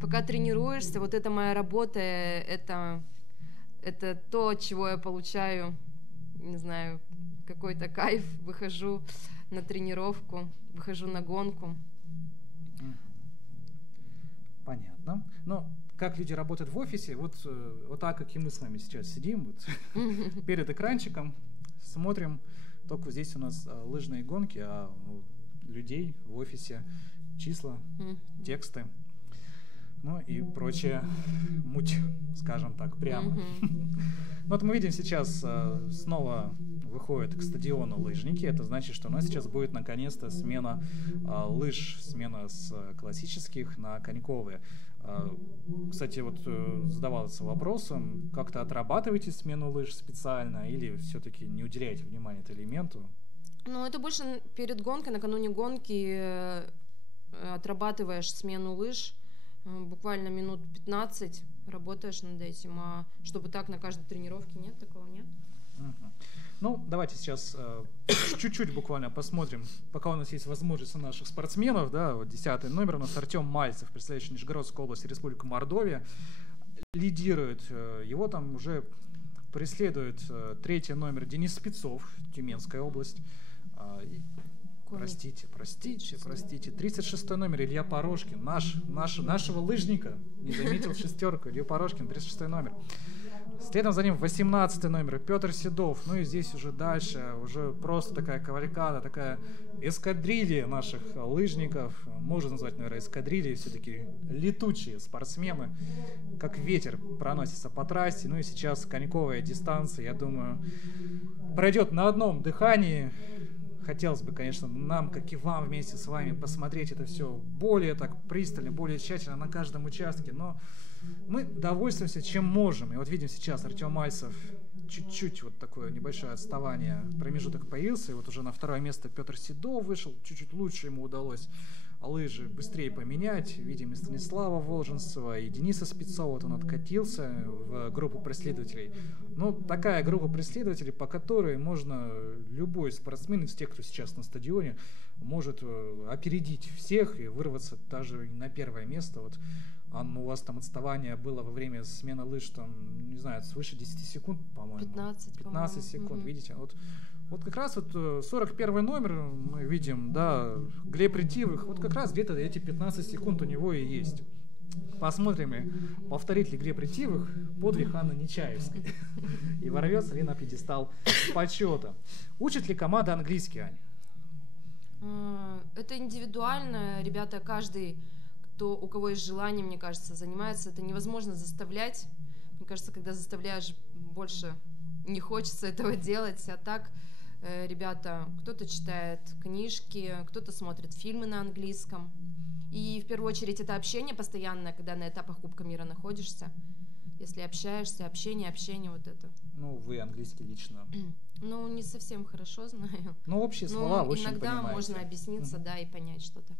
Пока тренируешься, вот это моя работа, это то, от чего я получаю, не знаю, какой-то кайф. Выхожу на тренировку, выхожу на гонку. Понятно. Но как люди работают в офисе, вот так, как и мы с вами сейчас сидим, вот, перед экранчиком, смотрим. Только здесь у нас лыжные гонки, а у людей в офисе числа, тексты, ну и прочая муть, скажем так, прямо. Ну вот мы видим сейчас снова выходят к стадиону лыжники. Это значит, что у нас сейчас будет наконец-то смена лыж, смена с классических на коньковые. Кстати, вот задавался вопросом, как-то отрабатываете смену лыж специально или все-таки не уделяете внимания этому элементу? Ну, это больше перед гонкой, накануне гонки отрабатываешь смену лыж, буквально минут 15 работаешь над этим, а чтобы так на каждой тренировке нет, такого нет. Ну, давайте сейчас чуть-чуть буквально посмотрим, пока у нас есть возможность у наших спортсменов, да, вот 10-й номер у нас Артем Мальцев, представляющий Нижегородскую область, Республику Мордовия, лидирует, его там уже преследует 3-й номер Денис Спецов, Тюменская область, простите, 36-й номер Илья Порошкин, нашего лыжника, не заметил шестерку, Илья Порошкин, 36-й номер. Следом за ним 18-й номер Петр Седов. Ну и здесь уже дальше, уже просто такая кавалькада, такая эскадрилья наших лыжников. Можно назвать, наверное, эскадрильей, все-таки летучие спортсмены, как ветер проносится по трассе. Ну и сейчас коньковая дистанция, я думаю, пройдет на одном дыхании. Хотелось бы, конечно, нам, как и вам, вместе с вами посмотреть это все более так пристально, более тщательно на каждом участке, но мы довольствуемся, чем можем. И вот видим сейчас Артем Мальцев, чуть-чуть вот такое небольшое отставание, промежуток появился, и вот уже на 2-е место Петр Седов вышел, чуть-чуть лучше ему удалось лыжи быстрее поменять. Видим и Станислава Волженцева, и Дениса Спецова, вот он откатился в группу преследователей. Ну, такая группа преследователей, по которой можно любой спортсмен из тех, кто сейчас на стадионе, может опередить всех и вырваться даже на 1-е место. Вот, Анна, у вас там отставание было во время смены лыж, там, не знаю, свыше 10 секунд, по-моему. 15 секунд, видите. Вот как раз вот 41-й номер мы видим, да, Глеб Ретивых, вот как раз где-то эти 15 секунд у него и есть. Посмотрим, повторит ли Глеб Ретивых подвиг Анны Нечаевской и ворвется ли на пьедестал почета. Учит ли команда английский, Аня? Это индивидуально, ребята, каждый, у кого есть желание, мне кажется, занимается. Это невозможно заставлять. Мне кажется, когда заставляешь, больше не хочется этого делать. А так, ребята, кто-то читает книжки, кто-то смотрит фильмы на английском. И в первую очередь это общение постоянное, когда на этапах Кубка мира находишься. Если общаешься, общение, вот это. Ну, вы английский лично. Ну, не совсем хорошо знаю. Ну, общие слова вы очень понимаете. Иногда можно объясниться, да, и понять что-то.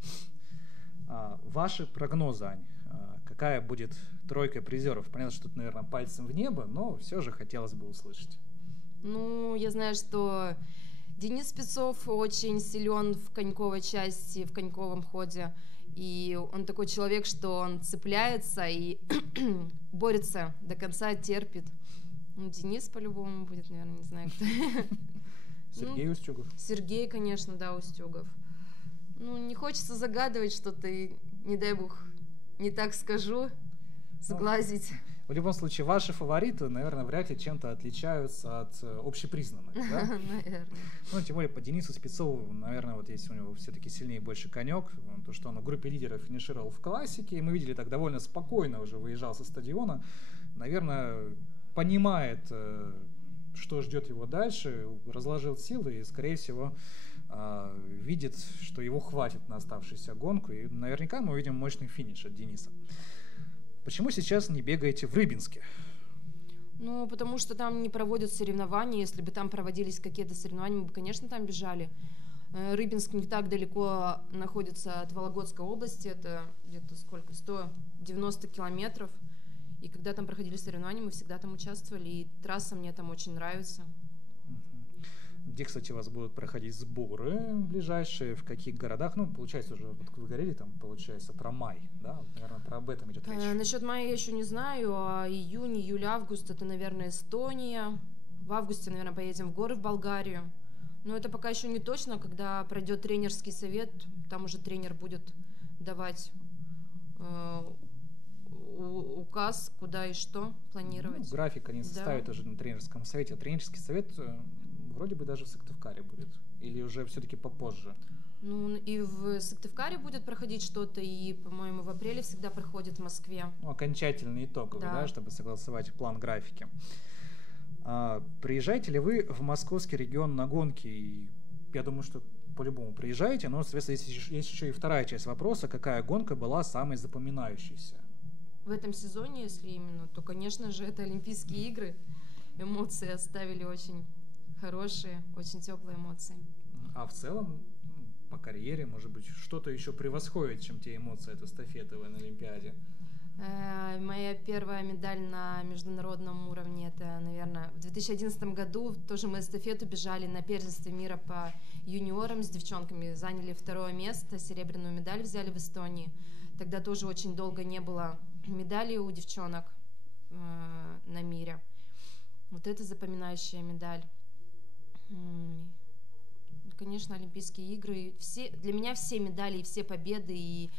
Ваши прогнозы, Ань, какая будет тройка призеров? Понятно, что тут, наверное, пальцем в небо, но все же хотелось бы услышать. Ну, я знаю, что Денис Спецов очень силен в коньковой части, в коньковом ходе. И он такой человек, что он цепляется и борется до конца, терпит. Ну, Денис по-любому будет, наверное, не знаю кто. Сергей Устюгов. Сергей, конечно, да, Устюгов. Ну, не хочется загадывать что-то и, не дай бог, не так скажу, сглазить. В любом случае, ваши фавориты, наверное, вряд ли чем-то отличаются от общепризнанных, да? Наверное. Ну, тем более по Денису Спецову, наверное, вот есть у него все-таки сильнее больше конек, то, что он в группе лидеров финишировал в классике, и мы видели, так довольно спокойно уже выезжал со стадиона, наверное, понимает, что ждет его дальше, разложил силы и, скорее всего, видит, что его хватит на оставшуюся гонку, и наверняка мы увидим мощный финиш от Дениса. Почему сейчас не бегаете в Рыбинске? Ну, потому что там не проводят соревнования. Если бы там проводились какие-то соревнования, мы бы, конечно, там бежали. Рыбинск не так далеко находится от Вологодской области. Это где-то сколько? 190 километров. И когда там проходили соревнования, мы всегда там участвовали. И трасса мне там очень нравится. Где, кстати, у вас будут проходить сборы ближайшие, в каких городах? Ну, получается, уже, вот вы говорили, там, получается, про май, да? Наверное, про об этом идет речь. Насчет мая я еще не знаю, а июнь, июль, август — это, наверное, Эстония. В августе, наверное, поедем в горы в Болгарию. Но это пока еще не точно, когда пройдет тренерский совет, там уже тренер будет давать указ, куда и что планировать. Ну, график они составят уже на тренерском совете. А тренерский совет вроде бы даже в Сыктывкаре будет. Или уже все-таки попозже? Ну, и в Сыктывкаре будет проходить что-то, и, по-моему, в апреле всегда проходит в Москве. Ну, окончательный итог, да, чтобы согласовать план графики. Приезжаете ли вы в московский регион на гонки? И я думаю, что по-любому приезжаете, но, соответственно, есть еще и вторая часть вопроса. Какая гонка была самой запоминающейся? В этом сезоне, если именно, то, конечно же, это Олимпийские игры. Эмоции оставили очень хорошие, очень теплые эмоции. А в целом, по карьере, может быть, что-то еще превосходит, чем те эмоции от эстафеты на Олимпиаде? Моя первая медаль на международном уровне, это, наверное, в 2011 году тоже мы эстафету бежали на первенстве мира по юниорам с девчонками, заняли 2 место, серебряную медаль взяли в Эстонии. Тогда тоже очень долго не было медалей у девчонок на мире. Вот это запоминающая медаль. Конечно, Олимпийские игры. Для меня все медали и все победы и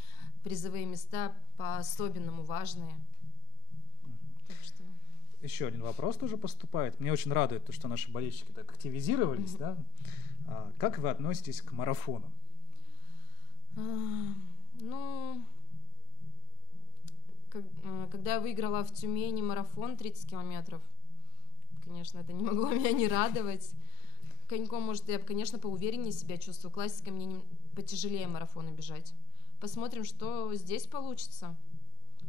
призовые места по-особенному важные. Так что... Еще один вопрос тоже поступает. Мне очень радует то, что наши болельщики так активизировались. Да? Как вы относитесь к марафонам? Когда я выиграла в Тюмени марафон 30 километров, конечно, это не могло меня не радовать. Коньком, может, я, конечно, поувереннее себя чувствую. Классика мне потяжелее марафона бежать. Посмотрим, что здесь получится.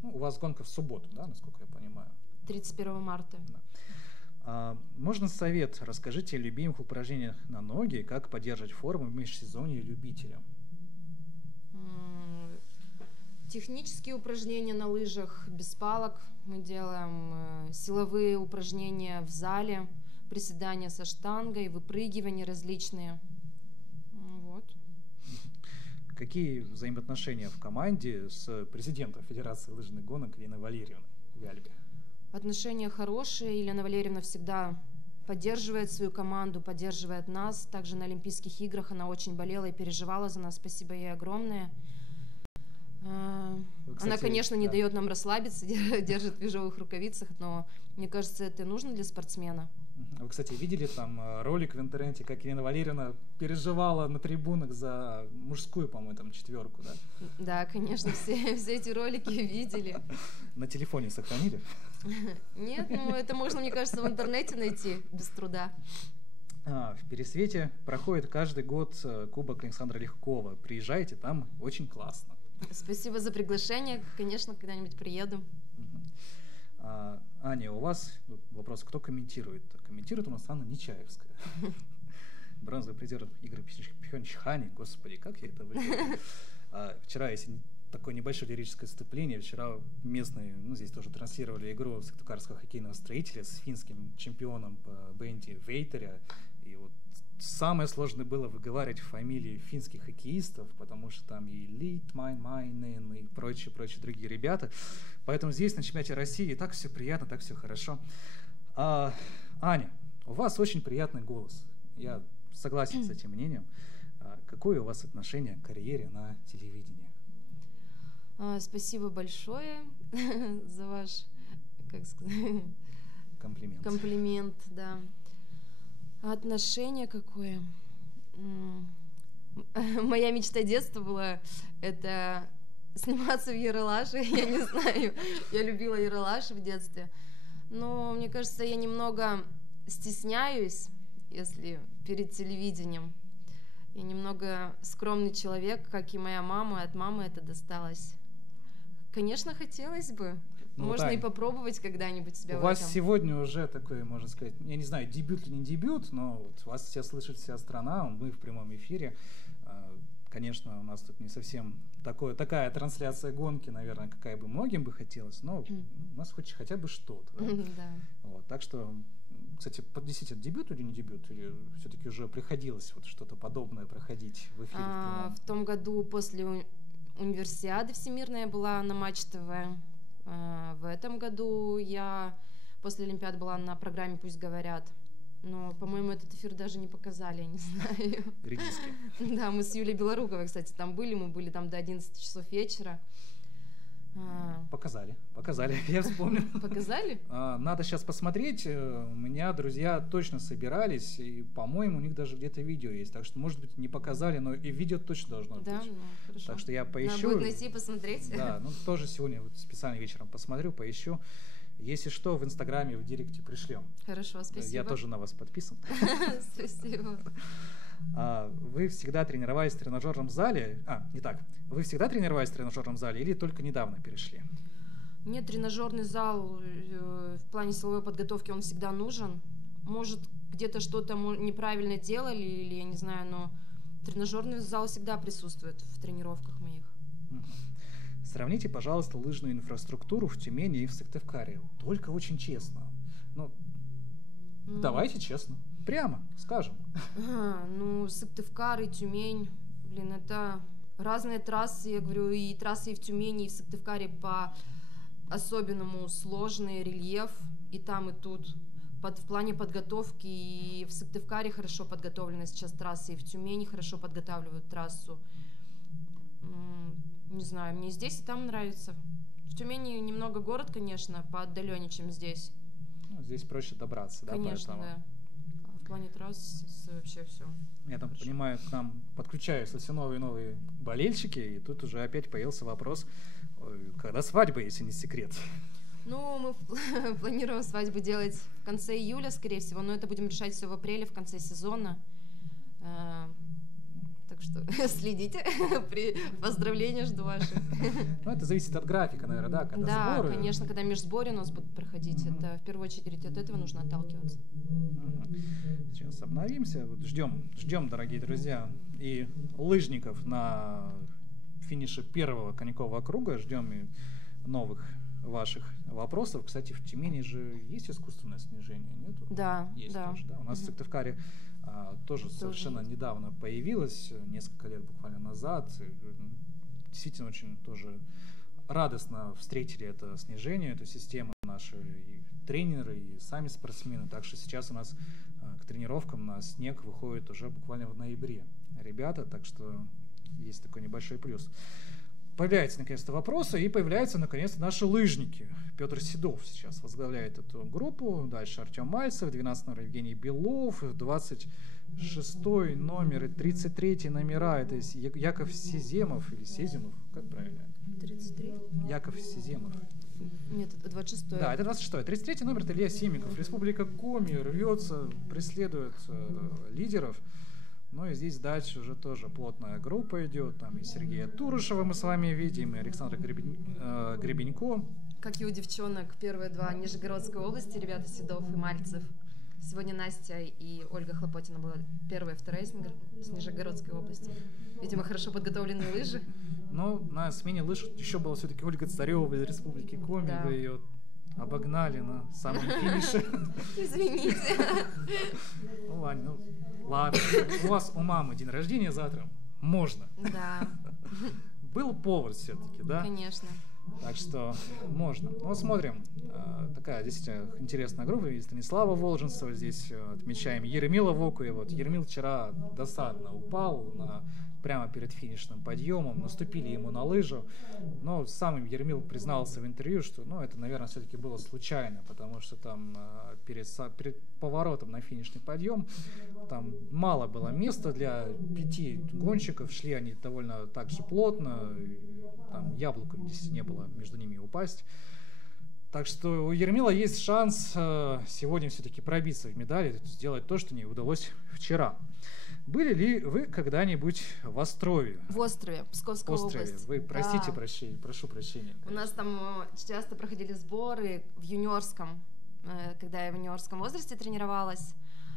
Ну, у вас гонка в субботу, да, насколько я понимаю? 31 марта. Да. Можно совет? Расскажите о любимых упражнениях на ноги, как поддерживать форму в межсезонье любителям. Технические упражнения на лыжах без палок. Мы делаем силовые упражнения в зале, приседания со штангой, выпрыгивания различные. Вот. Какие взаимоотношения в команде с президентом Федерации лыжных гонок Еленой Валерьевной Вяльбе? Отношения хорошие. Елена Валерьевна всегда поддерживает свою команду, поддерживает нас. Также на Олимпийских играх она очень болела и переживала за нас. Спасибо ей огромное. Кстати, она, конечно, не дает нам расслабиться, держит в ежовых рукавицах, но мне кажется, это нужно для спортсмена. Вы, кстати, видели там ролик в интернете, как Елена Валерьевна переживала на трибунах за мужскую, по-моему, там 4, да? Да, конечно, все эти ролики видели. На телефоне сохранили? Нет, ну это можно, мне кажется, в интернете найти без труда. В Пересвете проходит каждый год Кубок Александра Легкова. Приезжайте, там очень классно. Спасибо за приглашение. Конечно, когда-нибудь приеду. Аня, у вас вопрос, кто комментирует? Комментирует у нас Анна Нечаевская. Бронзовый призер игр Пхенчхане. Господи, как я это выиграл. Вчера, если такое небольшое лирическое вступление, вчера местные, здесь тоже транслировали игру сыктывкарского хоккейного строителя с финским чемпионом по бенди Вейтеря. И вот самое сложное было выговаривать фамилии финских хоккеистов, потому что там и Литмайнен, и прочие другие ребята. Поэтому здесь, на чемпионате России, так все приятно, так все хорошо. Аня, у вас очень приятный голос. Я согласен с этим мнением. Какое у вас отношение к карьере на телевидении? Спасибо большое за ваш, комплимент. Комплимент, да. Отношение какое? Моя мечта детства была это сниматься в Ералаше. Я не знаю, я любила Ералаш в детстве. Но мне кажется, я немного стесняюсь, если перед телевидением. Я немного скромный человек, как и моя мама, и от мамы это досталось. Конечно, хотелось бы Ну, Можно вот, и Ань, попробовать когда-нибудь себя у в вас этом. сегодня уже такой, можно сказать, я не знаю, дебют или не дебют, но вот вас все слышит вся страна, мы в прямом эфире. Конечно, у нас тут не совсем такая трансляция гонки, наверное, какая бы многим бы хотелось, но у нас хотя бы что-то. Да? Да. Вот, так что, кстати, действительно, дебют или не дебют? Или все-таки уже приходилось вот что-то подобное проходить в эфире? В том году после универсиады всемирной я была на Матч ТВ. В этом году я после Олимпиады была на программе «Пусть говорят». Но, по-моему, этот эфир даже не показали, я не знаю. Редиски. Да, мы с Юлией Белоруковой, кстати, там были. Мы были там до 11 часов вечера. Показали, я вспомнил. Показали? Надо сейчас посмотреть. У меня друзья точно собирались, и, по-моему, у них даже где-то видео есть. Так что, может быть, не показали, но и видео точно должно быть. Да, ну, хорошо. Так что я поищу. Надо будет найти и посмотреть. Да, ну тоже сегодня вот специально вечером посмотрю, поищу. Если что, в Инстаграме, в Директе пришлем. Хорошо, спасибо. Я тоже на вас подписан. Спасибо. Вы всегда тренировались в тренажерном зале? Не так. Вы всегда тренировались в тренажерном зале или только недавно перешли? Нет, тренажерный зал в плане силовой подготовки он всегда нужен. Может, где-то что-то неправильно делали, или я не знаю, но тренажерный зал всегда присутствует в тренировках моих. Сравните, пожалуйста, лыжную инфраструктуру в Тюмени и в Сыктывкаре. Только очень честно. Давайте честно. Прямо скажем. Сыктывкар и Тюмень, это разные трассы, я говорю, и трассы и в Тюмени, и в Сыктывкаре по-особенному сложный рельеф, и там, и тут. В плане подготовки и в Сыктывкаре хорошо подготовлены сейчас трассы, и в Тюмени хорошо подготавливают трассу. Не знаю, мне здесь и там нравится. В Тюмени немного город, конечно, поотдаленнее, чем здесь. Здесь проще добраться, да? Конечно, да. А в плане трасс вообще все. Я там понимаю, к нам подключаются все новые и новые болельщики, и тут уже опять появился вопрос, когда свадьба, если не секрет? Мы планируем свадьбу делать в конце июля, скорее всего, но это будем решать все в апреле, в конце сезона. Так что следите, поздравления жду ваших. Это зависит от графика, наверное, да? Когда сборы. Да, конечно, когда межсборье у нас будут проходить, это в первую очередь от этого нужно отталкиваться. Сейчас обновимся, ждем, дорогие друзья, и лыжников на финише первого конькового круга, ждем и новых ваших вопросов. Кстати, в Тюмени же есть искусственное снижение, нет? Да, есть да. Тоже, да. У нас в Сыктывкаре тоже совершенно недавно появилось, несколько лет буквально назад. Действительно очень тоже радостно встретили это снижение, эту систему наши и тренеры, и сами спортсмены. Так что сейчас у нас к тренировкам на снег выходит уже буквально в ноябре ребята, так что есть такой небольшой плюс. Появляются наконец-то вопросы, и появляются наконец-то наши лыжники. Петр Седов сейчас возглавляет эту группу, дальше Артем Мальцев, 12 номер Евгений Белов, 26 номер и 33 номера, это Яков Сеземов или Сеземов, как правильно? 33? Яков Сеземов. Нет, это 26-й. Да, это 26-й. 33-й номер это Илья Симиков. Республика Коми рвется, преследует лидеров. Ну и здесь дальше уже тоже плотная группа идет. Там и Сергея Турышева мы с вами видим, и Александра Гребенько. Как и у девчонок, первые два Нижегородской области, ребята Седов и Мальцев. Сегодня Настя и Ольга Хлопотина была первая и вторая с Нижегородской области. Видимо, хорошо подготовленные лыжи. Ну, на смене лыж еще была все-таки Ольга Царева из Республики Коми. Да. Вы ее обогнали на самом финише. Извините. Ну, Вань, ладно. У вас у мамы день рождения завтра. Можно. Да. Был повод все-таки, да? Конечно. Так что можно. Ну, смотрим. Такая действительно интересная группа. И Станислава Волженцева здесь отмечаем. Еремила Вокуя. Вот Еремил вчера досадно упал прямо перед финишным подъемом. Наступили ему на лыжу. Но сам Еремил признался в интервью, что это, наверное, все-таки было случайно, потому что там перед поворотом на финишный подъем там мало было места для 5 гонщиков. Шли они довольно так же плотно. Там яблоко здесь не было между ними упасть. Так что у Ермила есть шанс сегодня все-таки пробиться в медали, сделать то, что не удалось вчера. Были ли вы когда-нибудь в Острове? В Острове, Псковская область. Вы простите, прошу прощения. Конечно. У нас там часто проходили сборы в юниорском, когда я в юниорском возрасте тренировалась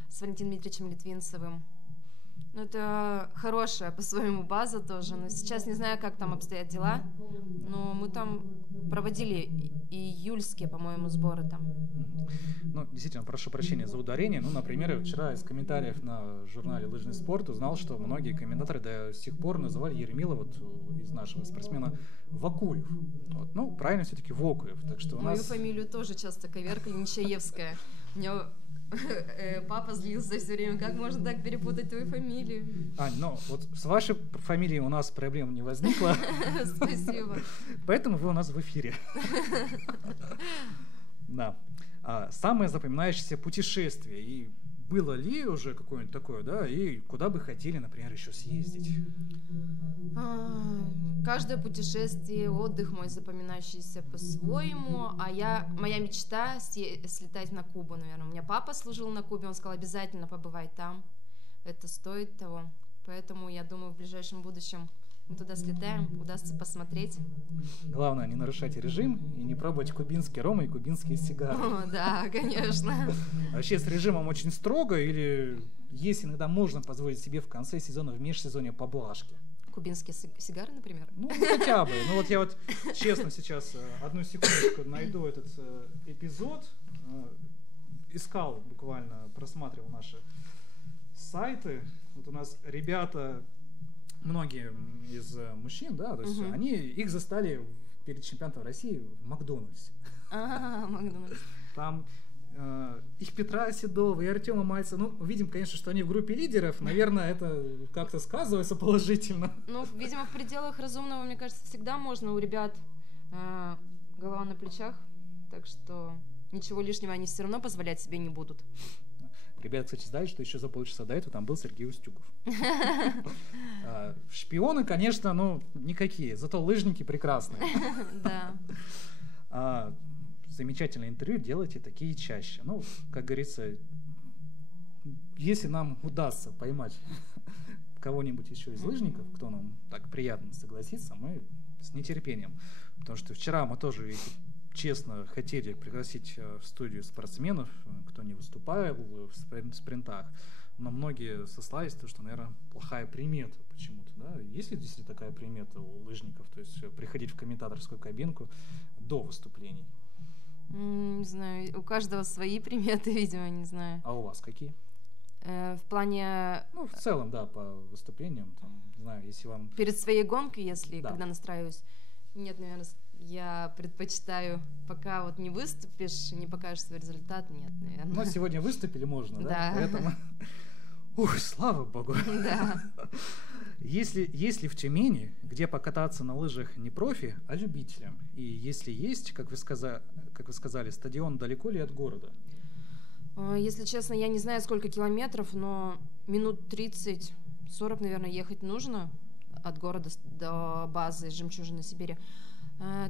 с Валентином Дмитриевичем Литвинцевым. Ну, это хорошая по-своему база тоже, но сейчас не знаю, как там обстоят дела, но мы там проводили июльские, по-моему, сборы там. Ну, действительно, прошу прощения за ударение. Ну, например, вчера из комментариев на журнале «Лыжный спорт» узнал, что многие комментаторы до сих пор называли Ермила, вот из нашего спортсмена, Вакуев. Вот. Ну, правильно все-таки Вокуев. Так что у нас... Мою фамилию тоже часто коверкали, Нечаевская. У меня папа злился все время, как можно так перепутать твою фамилию? Ань, ну вот с вашей фамилией у нас проблем не возникло. Спасибо. Поэтому вы у нас в эфире. Да. Самое запоминающееся путешествие. И было ли уже какое-нибудь такое, да? И куда бы хотели, например, еще съездить? Каждое путешествие, отдых мой запоминающийся по-своему, моя мечта слетать на Кубу, наверное. У меня папа служил на Кубе, он сказал, обязательно побывай там, это стоит того. Поэтому я думаю, в ближайшем будущем мы туда слетаем, удастся посмотреть. Главное, не нарушать режим и не пробовать кубинский ром и кубинские сигары. О, да, конечно. Вообще с режимом очень строго или есть иногда можно позволить себе в конце сезона, в межсезонье поблажки? Кубинские сигары, например? Ну, хотя бы. Ну, вот я вот честно сейчас одну секундочку найду этот эпизод. Искал буквально, просматривал наши сайты. Вот у нас ребята, многие из мужчин, да, то есть они их застали перед чемпионатом России в Макдональдсе. Макдональдс. Там их Петра Седова и Артема Мальца. Ну, видим, конечно, что они в группе лидеров. Наверное, это как-то сказывается положительно. Ну, видимо, в пределах разумного, мне кажется, всегда можно. У ребят голова на плечах. Так что ничего лишнего они все равно позволять себе не будут. Ребята, кстати, знают, что еще за полчаса до этого там был Сергей Устюгов. Шпионы, конечно, ну, никакие. Зато лыжники прекрасные. Да. Замечательное интервью, делайте такие чаще. Ну, как говорится, если нам удастся поймать кого-нибудь еще из лыжников, кто нам так приятно согласится, мы с нетерпением. Потому что вчера мы тоже, честно, хотели пригласить в студию спортсменов, кто не выступал в спринтах, но многие сослались на то, что, наверное, плохая примета почему-то. Да? Есть ли действительно такая примета у лыжников? То есть приходить в комментаторскую кабинку до выступлений? Не знаю, у каждого свои приметы, видимо, не знаю. А у вас какие? В плане... Ну, в целом, да, по выступлениям, там, не знаю, если вам... Перед своей гонкой, если, да. Когда настраиваюсь? Нет, наверное, я предпочитаю, пока вот не выступишь, не покажешь свой результат, нет, наверное. Но сегодня выступили можно, да? Да. Поэтому... Ух, слава богу. Да. Если в Тюмени, где покататься на лыжах не профи, а любителям, и если есть, как вы сказали, стадион далеко ли от города? Если честно, я не знаю, сколько километров, но минут 30-40, наверное, ехать нужно от города до базы «Жемчужина Сибири».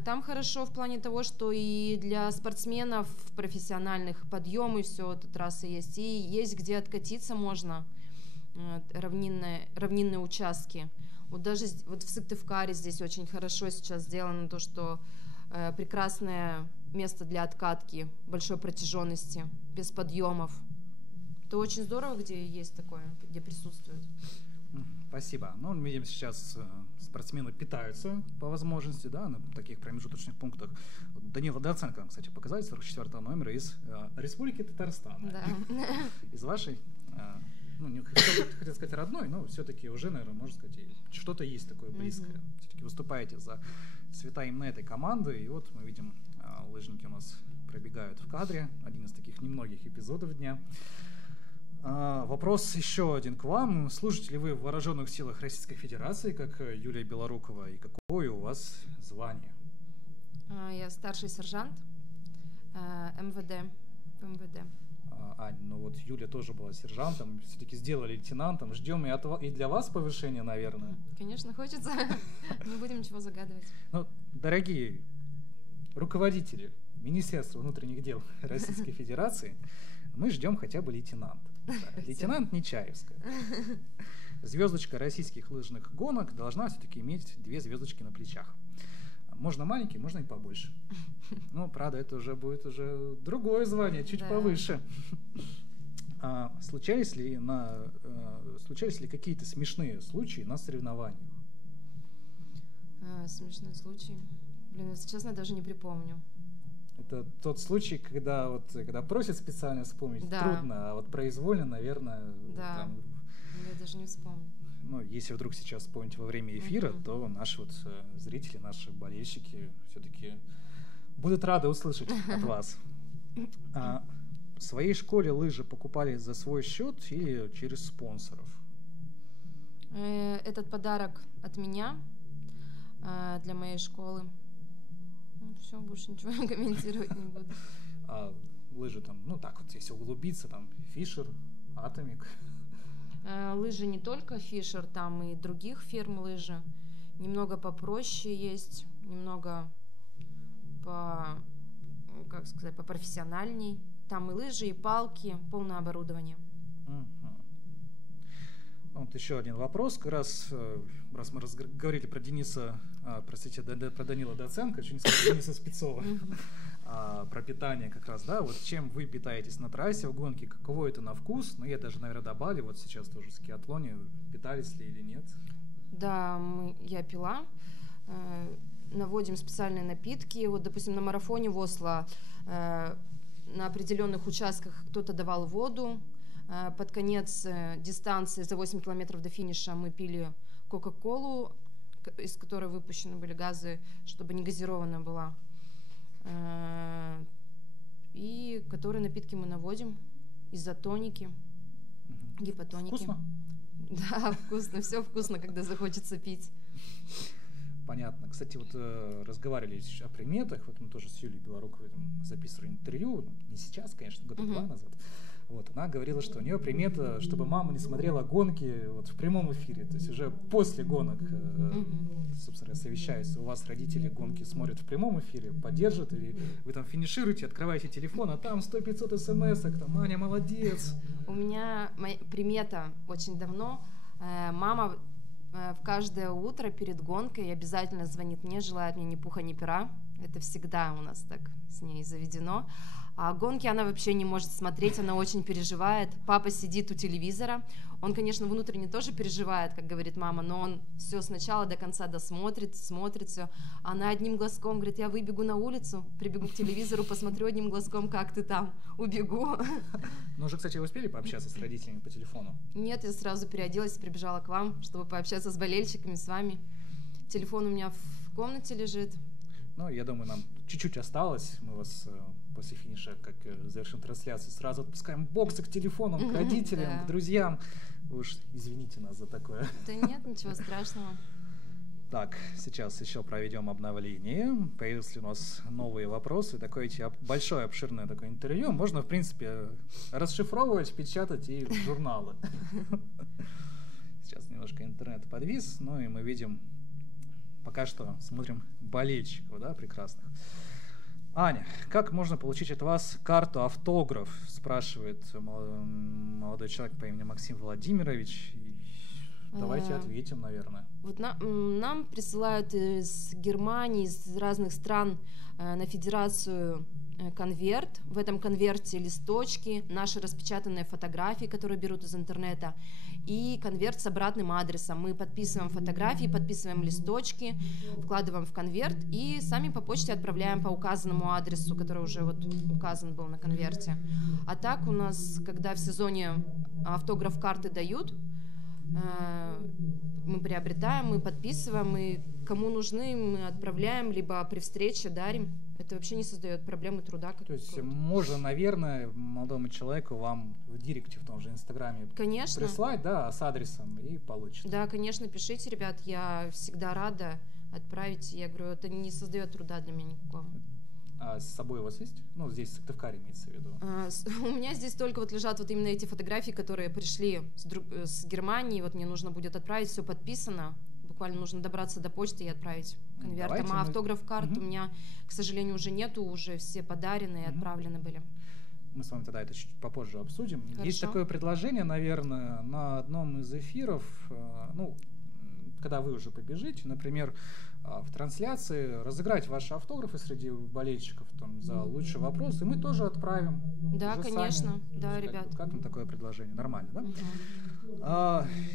Там хорошо в плане того, что и для спортсменов профессиональных подъемы все, эта трасса есть, и есть где откатиться можно, равнинные участки. Вот даже вот в Сыктывкаре здесь очень хорошо сейчас сделано то, что прекрасное место для откатки большой протяженности, без подъемов. Это очень здорово, где есть такое, где присутствует. Спасибо. Ну, мы видим, сейчас спортсмены питаются по возможности, да, на таких промежуточных пунктах. Данила Доценко, кстати, показали 44-го номера из Республики Татарстан. Да. Из вашей, ну, не хотел сказать родной, но все-таки уже, наверное, можно сказать, что-то есть такое близкое. Все-таки выступаете за цвета именно этой команды, и вот мы видим, лыжники у нас пробегают в кадре. Один из таких немногих эпизодов дня. Вопрос еще один к вам. Служите ли вы в Вооруженных силах Российской Федерации, как Юлия Белорукова, и какое у вас звание? Я старший сержант МВД. В МВД. Ань, ну вот Юля тоже была сержантом, все-таки сделали лейтенантом. Ждем и для вас повышения, наверное? Конечно, хочется. Не будем ничего загадывать. Ну, дорогие руководители Министерства внутренних дел Российской Федерации, мы ждем хотя бы лейтенанта. Да, лейтенант Нечаевская. Звездочка российских лыжных гонок должна все-таки иметь 2 звездочки на плечах. Можно маленький, можно и побольше. Ну, правда, это уже будет уже другое звание, чуть повыше. Случались ли какие-то смешные случаи на соревнованиях? Смешные случаи? Блин, если честно, даже не припомню. Это тот случай, когда просят специально вспомнить, трудно, а вот произвольно, наверное... Да, там... я даже не вспомню. Ну, если вдруг сейчас вспомните во время эфира, то наши вот зрители, наши болельщики все-таки будут рады услышать от вас. В своей школе лыжи покупали за свой счет или через спонсоров? Этот подарок от меня для моей школы. Ну, все, больше ничего комментировать не буду. А лыжи там, ну так вот, если углубиться, там Fischer, Atomic. Лыжи не только Fischer, там и других фирм лыжи. Немного попроще есть, немного попрофессиональней. Там и лыжи, и палки, полное оборудование. Вот еще один вопрос. Как раз мы говорили про про Данила Доценко, что не сказать, Дениса Спецова, про питание как раз, да, вот чем вы питаетесь на трассе в гонке, каково это на вкус, ну, я даже, наверное, добавлю, вот сейчас тоже в скиатлоне, питались ли или нет? Да, я пила, наводим специальные напитки, вот, допустим, на марафоне в Осло на определенных участках кто-то давал воду, под конец дистанции за 8 километров до финиша мы пили Кока-Колу, из которой выпущены были газы, чтобы не газированная была. И которые напитки мы наводим, изотоники, гипотоники. Вкусно? Да, вкусно, все вкусно, когда захочется пить. Понятно. Кстати, вот разговаривали о приметах, вот мы тоже с Юлией Белоруковой записывали интервью, не сейчас, конечно, года 2 назад. Вот, она говорила, что у нее примета, чтобы мама не смотрела гонки вот в прямом эфире, то есть уже после гонок, собственно, совещаются, у вас родители гонки смотрят в прямом эфире, поддержат, или вы там финишируете, открываете телефон, а там 100-500 смс-ок, там, Аня, молодец. У меня примета очень давно, мама в каждое утро перед гонкой обязательно звонит мне, желает мне ни пуха, ни пера, это всегда у нас так с ней заведено. А гонки она вообще не может смотреть, она очень переживает. Папа сидит у телевизора, он, конечно, внутренне тоже переживает, как говорит мама, но он все с начала до конца досмотрит, смотрит все. Она одним глазком говорит, я выбегу на улицу, прибегу к телевизору, посмотрю одним глазком, как ты там, убегу. Ну уже, кстати, вы успели пообщаться с родителями по телефону? Нет, я сразу переоделась, прибежала к вам, чтобы пообщаться с болельщиками, с вами. Телефон у меня в комнате лежит. Ну, я думаю, нам чуть-чуть осталось, мы вас... После финиша, как завершим трансляцию, сразу отпускаем боксы к телефонам, к родителям, к друзьям. Вы уж извините нас за такое. Да нет, ничего страшного. Так, сейчас еще проведем обновление. Появились у нас новые вопросы. Такое большое, обширное такое интервью. Можно, в принципе, расшифровывать, печатать и в журналы. Сейчас немножко интернет подвис, ну и мы видим, пока что смотрим болельщиков, да, прекрасных. Аня, как можно получить от вас карту автограф, спрашивает молодой человек по имени Максим Владимирович. Давайте ответим, наверное. Вот нам присылают из Германии, из разных стран на федерацию конверт. В этом конверте листочки, наши распечатанные фотографии, которые берут из интернета, и конверт с обратным адресом. Мы подписываем фотографии, подписываем листочки, вкладываем в конверт и сами по почте отправляем по указанному адресу, который уже вот указан был на конверте. А так у нас, когда в сезоне автограф карты дают, мы приобретаем, мы подписываем, и кому нужны, мы отправляем, либо при встрече дарим. Это вообще не создает проблемы труда. То есть можно, наверное, молодому человеку вам в директе в том же Инстаграме прислать, да, с адресом и получить. Да, конечно, пишите, ребят, я всегда рада отправить. Я говорю, это не создает труда для меня никакого. А с собой у вас есть? Ну, здесь Сыктывкар имеется в виду. У меня здесь только вот лежат вот именно эти фотографии, которые пришли с Германии. Вот мне нужно будет отправить, все подписано. буквально нужно добраться до почты и отправить конвертом. Давайте а автограф-карт у меня, к сожалению, уже нету, уже все подарены и отправлены были. Мы с вами тогда это чуть попозже обсудим. Хорошо. Есть такое предложение, наверное, на одном из эфиров, ну, когда вы уже побежите, например, в трансляции разыграть ваши автографы среди болельщиков там, за лучший вопрос, и мы тоже отправим. Да, уже конечно, сами. да, ребят. Как вам такое предложение? Нормально, да?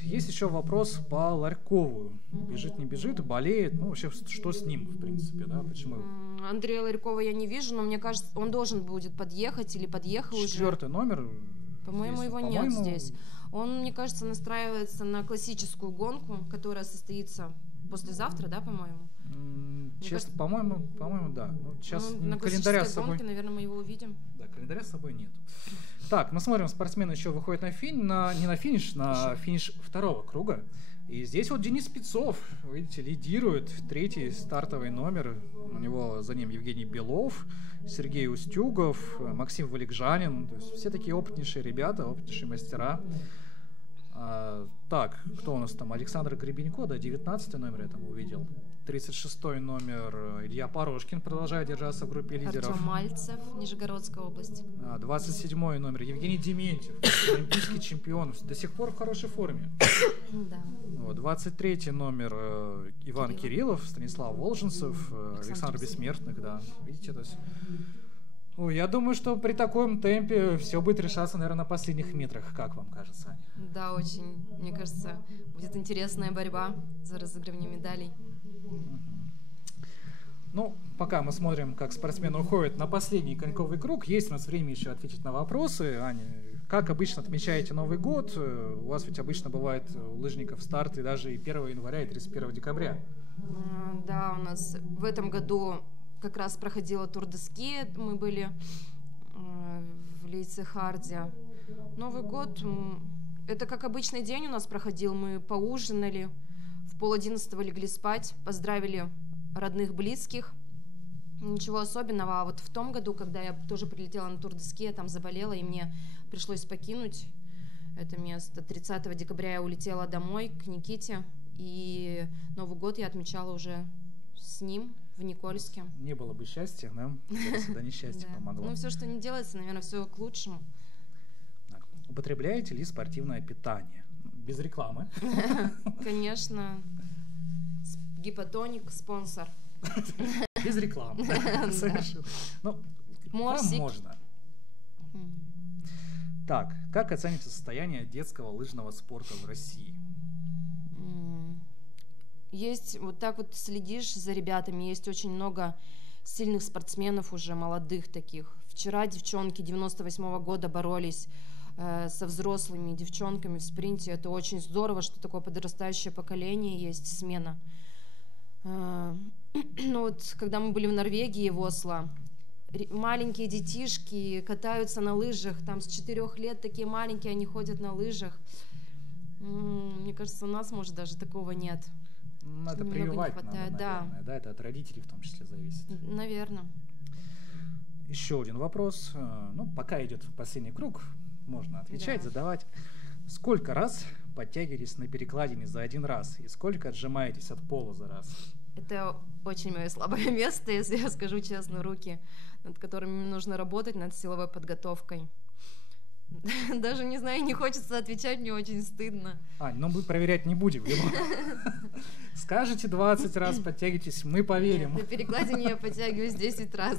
Есть еще вопрос по Ларькову. Бежит, не бежит, болеет. Ну, вообще, что с ним, в принципе, да? Почему? Андрея Ларькова я не вижу, но мне кажется, он должен будет подъехать или подъехал уже. 4-й номер. По-моему, его нет здесь. Он, мне кажется, настраивается на классическую гонку, которая состоится послезавтра, да, по-моему? Честно, по-моему, да. Ну, сейчас на календаря с собой... гонке, наверное, мы его увидим. Да, календаря с собой нет. Так, мы смотрим, спортсмены еще выходят на финиш 2-го круга. И здесь вот Денис Спецов, видите, лидирует, 3-й стартовый номер. У него за ним Евгений Белов, Сергей Устюгов, Максим Валикжанин. То есть все такие опытнейшие ребята, опытнейшие мастера. Так, кто у нас там? Александр Гребенько, да, 19-й номер я там увидел. 36-й номер Илья Порошкин продолжает держаться в группе лидеров. Артем Мальцев, Нижегородская область. 27-й номер Евгений Дементьев, олимпийский чемпион, до сих пор в хорошей форме. Да. 23-й номер Иван Кириллов, Станислав Волженцев, Александр Бессмертных, да. Видите, то есть... Ой, я думаю, что при таком темпе все будет решаться, наверное, на последних метрах. Как вам кажется, Аня? Да, очень. Мне кажется, будет интересная борьба за разыгрывание медалей. Ну, пока мы смотрим, как спортсмены уходят на последний коньковый круг, есть у нас время еще ответить на вопросы. Аня, как обычно отмечаете Новый год? У вас ведь обычно бывает у лыжников старты даже и 1 января, и 31 декабря. Да, у нас в этом году как раз проходила Тур-де-Ски, мы были в Лейпциг-Харде. Новый год, это как обычный день у нас проходил, мы поужинали, в 10:30 легли спать, поздравили родных, близких, ничего особенного. А вот в том году, когда я тоже прилетела на Тур-де-Ски, я там заболела, и мне пришлось покинуть это место. 30 декабря я улетела домой к Никите, и Новый год я отмечала уже с ним в Никольске. Не было бы счастья, да? Всегда несчастье помогло. Ну, все, что не делается, наверное, все к лучшему. Употребляете ли спортивное питание? Без рекламы. Конечно. Гипотоник, спонсор. Без рекламы. Совершенно. Ну, вам можно. Так, как оцените состояние детского лыжного спорта в России? Есть, вот так вот следишь за ребятами, есть очень много сильных спортсменов уже, молодых таких. Вчера девчонки 98-го года боролись со взрослыми девчонками в спринте. Это очень здорово, что такое подрастающее поколение есть, смена. Ну вот, когда мы были в Норвегии, в Осло, маленькие детишки катаются на лыжах, там с 4 лет такие маленькие, они ходят на лыжах. Мне кажется, у нас, может, даже такого нет. Надо прививать, наверное, да, это от родителей в том числе зависит. Наверное. Еще один вопрос. Ну, пока идет последний круг, можно отвечать, задавать. Сколько раз подтягиваетесь на перекладине за один раз и сколько отжимаетесь от пола за раз? Это очень мое слабое место, если я скажу честно, руки, над которыми нужно работать, над силовой подготовкой. Даже не знаю, не хочется отвечать, мне очень стыдно. Ань, но мы проверять не будем. Скажете 20 раз, подтягивайтесь, мы поверим. Нет, на перекладине я подтягиваюсь 10 раз.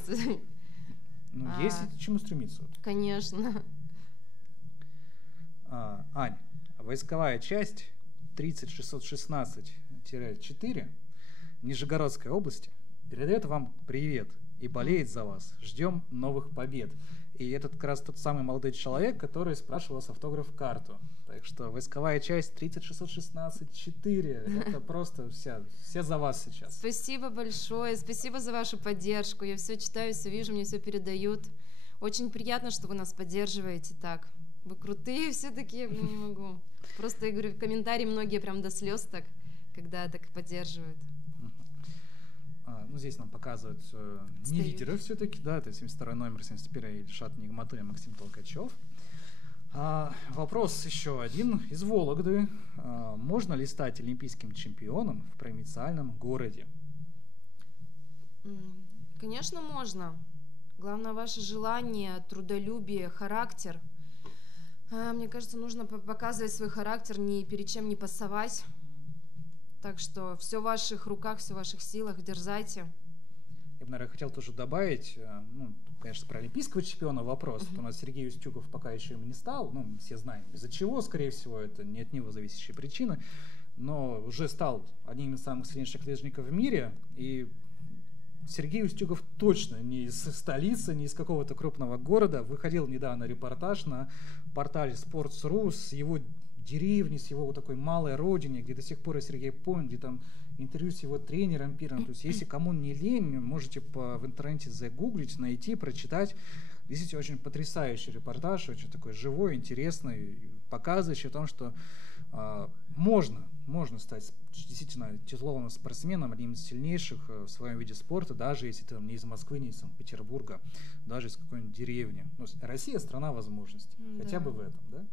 Ну, есть к чему стремиться. Конечно. Ань, войсковая часть 30616-4 Нижегородской области передает вам привет и болеет за вас. Ждем новых побед. И это как раз тот самый молодой человек, который спрашивал вас автограф-карту. Так что войсковая часть 30616-4. Это просто все за вас сейчас. Спасибо большое. Спасибо за вашу поддержку. Я все читаю, все вижу, мне все передают. Очень приятно, что вы нас поддерживаете так. Вы крутые все такие, я не могу. Просто, я говорю, комментарии многие прям до слез так, когда так поддерживают. Ну, здесь нам показывают не лидеры все-таки, да, это 72-й номер, 71-й Ильшат Нигматуллин, Максим Толкачев. Вопрос еще один из Вологды. Можно ли стать олимпийским чемпионом в провинциальном городе? Конечно, можно. Главное ваше желание, трудолюбие, характер. Мне кажется, нужно показывать свой характер, ни перед чем не пасовать. Так что все в ваших руках, все в ваших силах, дерзайте. Я бы, наверное, хотел тоже добавить, конечно, про олимпийского чемпиона вопрос. У нас Сергей Устюгов пока еще им не стал, все знаем из-за чего, скорее всего, это не от него зависящие причины, но уже стал одним из самых сильнейших лыжников в мире, и Сергей Устюгов точно не из столицы, не из какого-то крупного города. Выходил недавно репортаж на портале Sports.ru с его деревни, с его вот такой малой родине, где до сих пор Сергей помнит, где там интервью с его тренером первым. То есть, если кому не лень, можете в интернете загуглить, найти, прочитать. Действительно, очень потрясающий репортаж, очень такой живой, интересный, показывающий о том, что можно стать действительно титулованным спортсменом, одним из сильнейших в своем виде спорта, даже если ты не из Москвы, не из Санкт-Петербурга, даже из какой-нибудь деревни. Россия — страна возможностей, хотя бы в этом, да?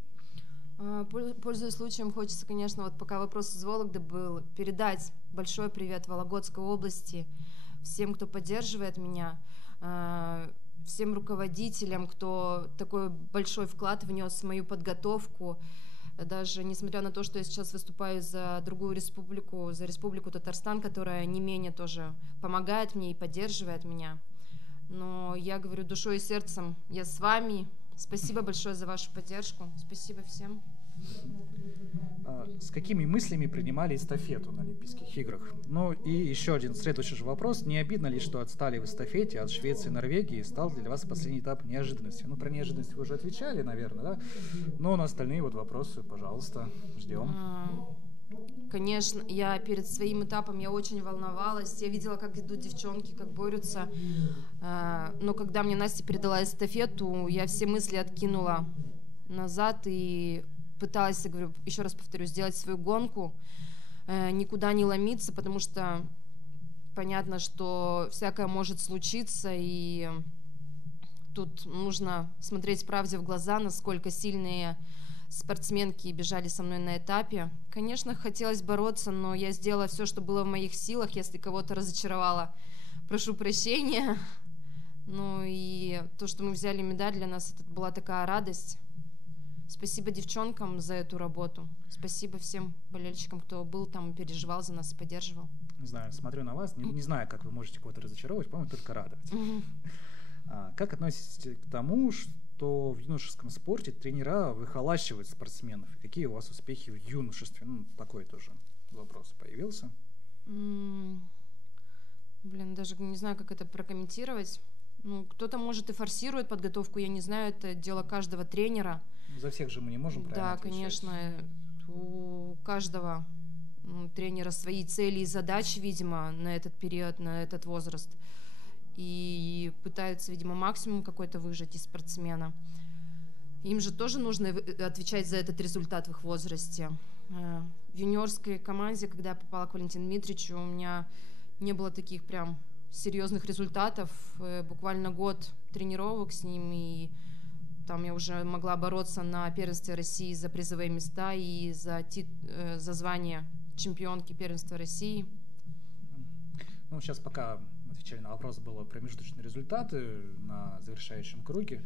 Пользуясь случаем, хочется, конечно, вот пока вопрос из Вологды был, передать большой привет Вологодской области, всем, кто поддерживает меня, всем руководителям, кто такой большой вклад внес в мою подготовку. Даже несмотря на то, что я сейчас выступаю за другую республику, за Республику Татарстан, которая не менее тоже помогает мне и поддерживает меня. Но я говорю душой и сердцем, я с вами. Спасибо большое за вашу поддержку. Спасибо всем. С какими мыслями принимали эстафету на Олимпийских играх? Ну и еще один следующий же вопрос. Не обидно ли, что отстали в эстафете от Швеции и Норвегии, и стал для вас последний этап неожиданностью? Про неожиданность вы уже отвечали, наверное, да? Но на остальные вопросы, пожалуйста, ждем. Конечно, я перед своим этапом я очень волновалась. Я видела, как идут девчонки, как борются. Но когда мне Настя передала эстафету, я все мысли откинула назад и пыталась, я говорю, еще раз повторю, сделать свою гонку, никуда не ломиться, потому что понятно, что всякое может случиться, и тут нужно смотреть правде в глаза, насколько сильные спортсменки бежали со мной на этапе. Конечно, хотелось бороться, но я сделала все, что было в моих силах. Если кого-то разочаровала, прошу прощения. Ну и то, что мы взяли медаль, для нас это была такая радость. Спасибо девчонкам за эту работу. Спасибо всем болельщикам, кто был там и переживал за нас и поддерживал. Не знаю, смотрю на вас, не знаю, как вы можете кого-то разочаровать, по-моему, только радовать. Как относитесь к тому, что в юношеском спорте тренера выхолащивают спортсменов? И какие у вас успехи в юношестве? Такой тоже вопрос появился. Даже не знаю, как это прокомментировать. Кто-то, может, и форсирует подготовку, я не знаю, это дело каждого тренера. За всех же мы не можем правильно отвечать. Да, конечно, у каждого тренера свои цели и задачи, видимо, на этот период, на этот возраст. И пытаются, видимо, максимум какой-то выжать из спортсмена. Им же тоже нужно отвечать за этот результат в их возрасте. В юниорской команде, когда я попала к Валентину Дмитриевичу, у меня не было таких прям серьезных результатов. Буквально год тренировок с ним, и там я уже могла бороться на первенстве России за призовые места и за звание чемпионки первенства России. Сейчас пока отвечали на вопрос, было промежуточные результаты на завершающем круге.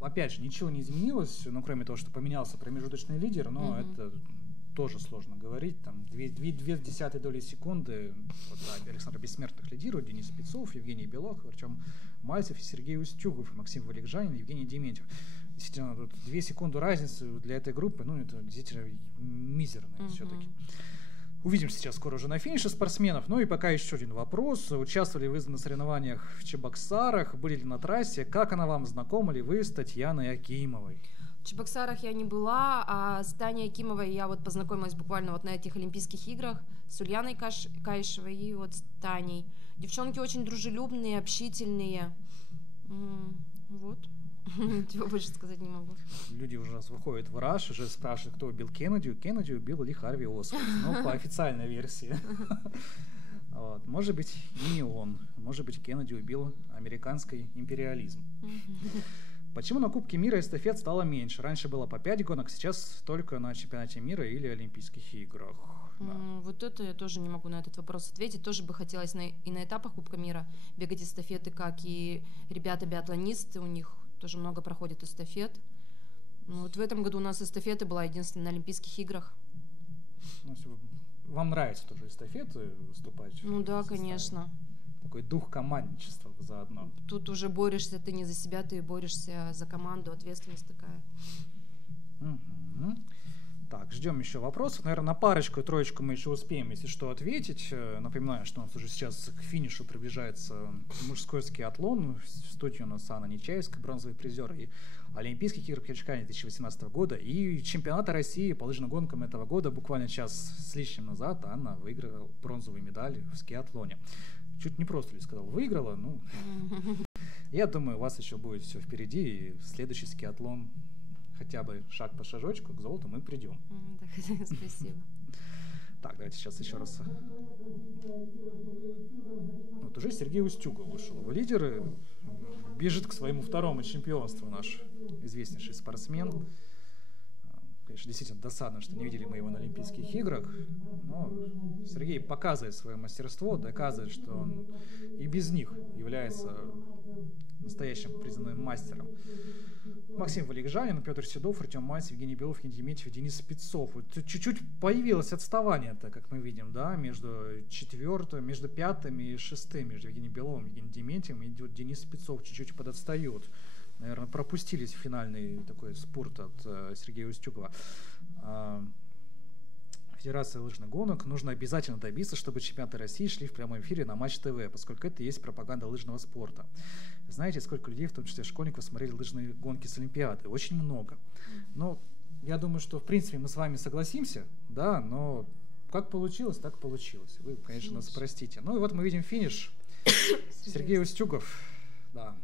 Опять же, ничего не изменилось, кроме того, что поменялся промежуточный лидер, но это тоже сложно говорить. Там 0,2 доли секунды Александр Бессмертных лидирует, Денис Спецов, Евгений Белов, Артем Мальцев, Сергей Устюгов, Максим Валикжанин, Евгений Дементьев. Действительно, тут 2 секунды разницы для этой группы, это действительно мизерная все-таки. Увидим сейчас скоро уже на финише спортсменов. И пока еще один вопрос. Участвовали вы на соревнованиях в Чебоксарах? Были ли на трассе? Как она вам? Знакомы ли вы с Татьяной Акимовой? В Чебоксарах я не была, а с Таней Акимовой я познакомилась буквально на этих Олимпийских играх с Ульяной Каишевой и с Таней. Девчонки очень дружелюбные, общительные. Чего больше сказать не могу. Люди уже выходят в раш, уже спрашивают, кто убил Кеннеди. Кеннеди убил Ли Харви Освальд. По официальной версии. Может быть, и не он. Может быть, Кеннеди убил американский империализм. Почему на Кубке мира эстафет стало меньше? Раньше было по 5 гонок, сейчас только на чемпионате мира или Олимпийских играх. Да. Вот это я тоже не могу на этот вопрос ответить. Тоже бы хотелось и на этапах Кубка мира бегать эстафеты, как и ребята-биатлонисты, у них тоже много проходит эстафет. Вот в этом году у нас эстафета была единственная на Олимпийских играх. Вам нравится тоже эстафеты выступать? Ну да, конечно. Такой дух командничества заодно. Тут уже борешься ты не за себя, ты борешься за команду, ответственность такая. Угу. Так, ждем еще вопросов. Наверное, на парочку и троечку мы еще успеем, если что, ответить. Напоминаю, что у нас уже сейчас к финишу приближается мужской скиатлон. В студии у нас Анна Нечаевская, бронзовый призер и Олимпийских игр в Пхенчхане 2018 года, и чемпионата России по лыжным гонкам этого года. Буквально час с лишним назад Анна выиграла бронзовую медаль в скиатлоне. Чуть не просто ли сказал, выиграла, ну, я думаю, у вас еще будет все впереди, и следующий скиатлон хотя бы шаг по шажочку к золоту мы придем. Спасибо. Так, давайте сейчас еще раз. Вот уже Сергей Устюгов вышел в лидеры, бежит к своему второму чемпионству наш известнейший спортсмен. Конечно, действительно досадно, что не видели мы его на Олимпийских играх, но Сергей показывает свое мастерство, доказывает, что он и без них является настоящим признанным мастером. Максим Валикжанин, Петр Седов, Артем Мальцев, Евгений Белов, Евгений Дементьев, Денис Спецов. Вот чуть-чуть появилось отставание-то, как мы видим, да, между пятым и шестым, между Евгением Беловым, Евгением Дементьевым, и вот Денис Спецов чуть-чуть подотстает. Наверное, пропустились финальный такой спорт от Сергея Устюгова. Федерация лыжных гонок нужно обязательно добиться, чтобы чемпионаты России шли в прямом эфире на Матч ТВ, поскольку это и есть пропаганда лыжного спорта. Знаете, сколько людей, в том числе школьников, смотрели лыжные гонки с Олимпиады? Очень много. Но я думаю, что в принципе мы с вами согласимся, да, но как получилось, так получилось. Вы, конечно, нас простите. Ну и вот мы видим финиш. Сергей Устюгов. Да.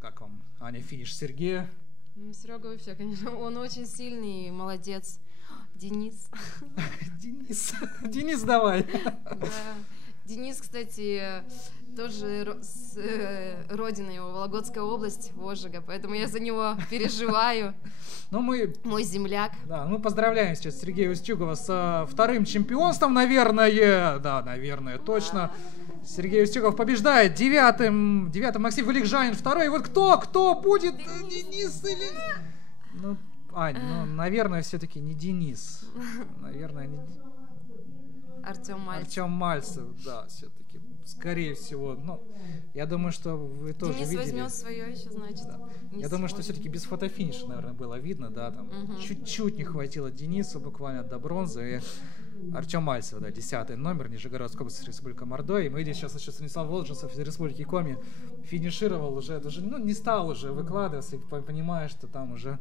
Как вам, Аня, финиш Сергея? Серега вообще, конечно, он очень сильный, молодец. Денис. Денис, давай. Да. Денис, кстати, тоже родина его, Вологодская область, Волжага, поэтому я за него переживаю. Мой земляк. Да, мы поздравляем сейчас Сергея Устюгова с вторым чемпионством, наверное. Да, наверное, точно. Сергей Устюгов побеждает. Девятым Максим Валикжанин, второй. Вот кто будет? Денис или... Ну, Ань, наверное, все-таки не Денис. Наверное, не... Артем Мальцев, да, все-таки. Скорее всего. Ну, я думаю, что вы тоже Денис видели. Денис возьмет свое еще, значит. Да. Я думаю, что все-таки без фотофиниша, наверное, было видно, да, там чуть-чуть не хватило Денису буквально до бронзы. И Артем Мальцев, да, 10-й номер, Нижегородская область, Республика Мордовия. И мы видим сейчас еще Станислав Волжинцев из Республики Коми финишировал уже, даже, не стал уже выкладываться, понимая, что там уже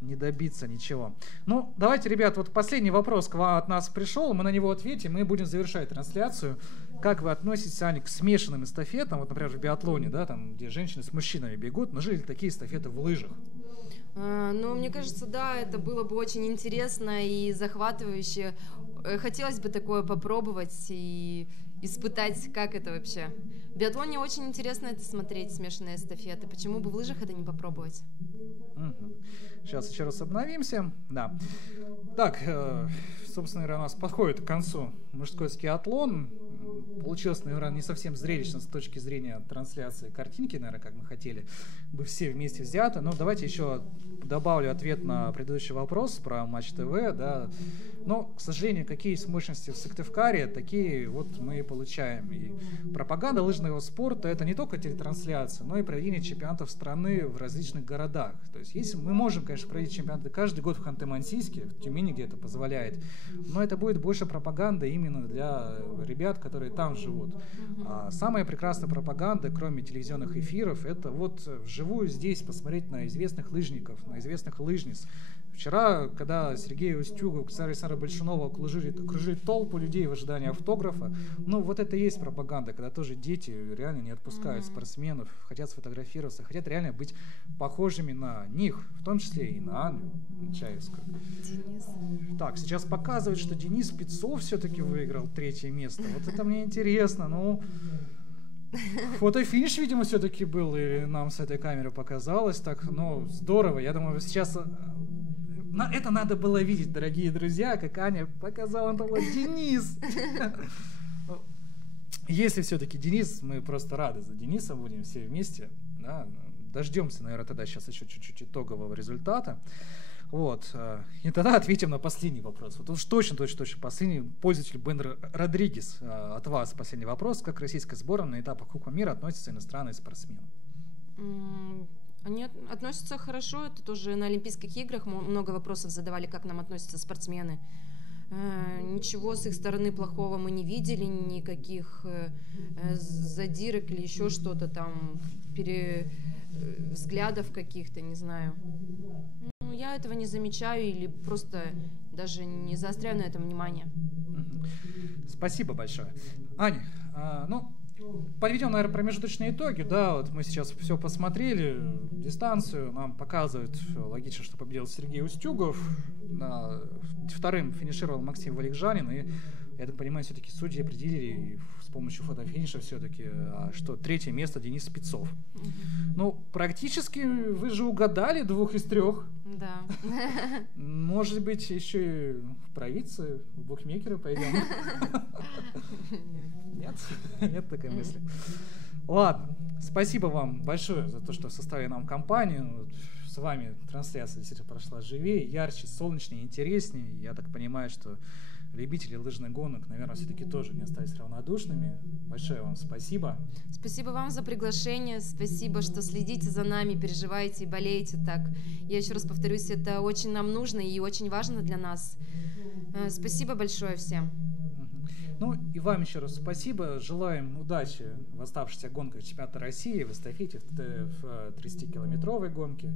не добиться ничего. Ну, давайте, ребят, вот последний вопрос к вам от нас пришел, мы на него ответим, мы будем завершать трансляцию. Как вы относитесь, Аня, к смешанным эстафетам, вот, например, в биатлоне, да, там, где женщины с мужчинами бегут, нужны ли такие эстафеты в лыжах? Ну, мне кажется, да, это было бы очень интересно и захватывающе. Хотелось бы такое попробовать и испытать, как это вообще. В биатлоне очень интересно это смотреть, смешанные эстафеты. Почему бы в лыжах это не попробовать? Сейчас еще раз обновимся. Да. Так, собственно говоря, у нас подходит к концу мужской скиатлон. Получилось, наверное, не совсем зрелищно с точки зрения трансляции картинки, наверное, как мы хотели бы все вместе взяты. Но давайте еще добавлю ответ на предыдущий вопрос про Матч ТВ. Да. Но, к сожалению, какие есть мощности в Сыктывкаре, такие вот мы и получаем. И пропаганда лыжного спорта — это не только телетрансляция, но и проведение чемпионатов страны в различных городах. То есть если мы можем, конечно, проводить чемпионаты каждый год в Ханты-Мансийске, в Тюмени, где это позволяет, но это будет больше пропаганда именно для ребят, которые там живут. А самая прекрасная пропаганда, кроме телевизионных эфиров, это вот вживую здесь посмотреть на известных лыжников, на известных лыжниц. Вчера, когда Сергей Устюгов, Ксения Александра Большунова окружили толпу людей в ожидании автографа, ну вот это и есть пропаганда, когда тоже дети реально не отпускают спортсменов, хотят сфотографироваться, хотят реально быть похожими на них, в том числе и на Анну Нечаевскую. Так, сейчас показывают, что Денис Спецов все-таки выиграл 3-е место. Вот это мне интересно. Ну, Фотофиниш, видимо, все-таки был, или нам с этой камеры показалось так, ну, здорово. Я думаю, сейчас это надо было видеть, дорогие друзья, как Аня показала, это вот Денис. Если все-таки Денис, мы просто рады за Дениса будем все вместе, да, дождемся, наверное, тогда сейчас еще чуть-чуть итогового результата. Вот. И тогда ответим на последний вопрос. Вот уж точно последний. Пользователь Бен Родригес, от вас последний вопрос. Как российская сборная на этапах Кубка мира относятся иностранные спортсмены? Они относятся хорошо. Это тоже на Олимпийских играх много вопросов задавали, как нам относятся спортсмены. Ничего с их стороны плохого мы не видели, никаких задирок или еще что-то там, взглядов каких-то, не знаю. Я этого не замечаю или просто даже не заостряю на этом внимание. Спасибо большое. Аня, подведем, наверное, промежуточные итоги. Да, вот мы сейчас все посмотрели, дистанцию нам показывают, логично, что победил Сергей Устюгов, вторым финишировал Максим Валикжанин, и, я так понимаю, все-таки судьи определили с помощью фотофиниша все-таки, что третье место Денис Спецов. Ну, практически вы же угадали 2 из 3. Да. Может быть, еще и в провидцы, в букмекеры пойдем? Нет? Нет такой мысли. Ладно, спасибо вам большое за то, что составили нам компанию. С вами трансляция действительно прошла живее, ярче, солнечнее, интереснее. Я так понимаю, что любители лыжных гонок, наверное, все-таки тоже не остались равнодушными. Большое вам спасибо. Спасибо вам за приглашение. Спасибо, что следите за нами, переживаете и болеете так. Я еще раз повторюсь, это очень нам нужно и очень важно для нас. Спасибо большое всем. Ну и вам еще раз спасибо. Желаем удачи в оставшихся гонках чемпионата России, в эстафете, в 30-километровой гонке.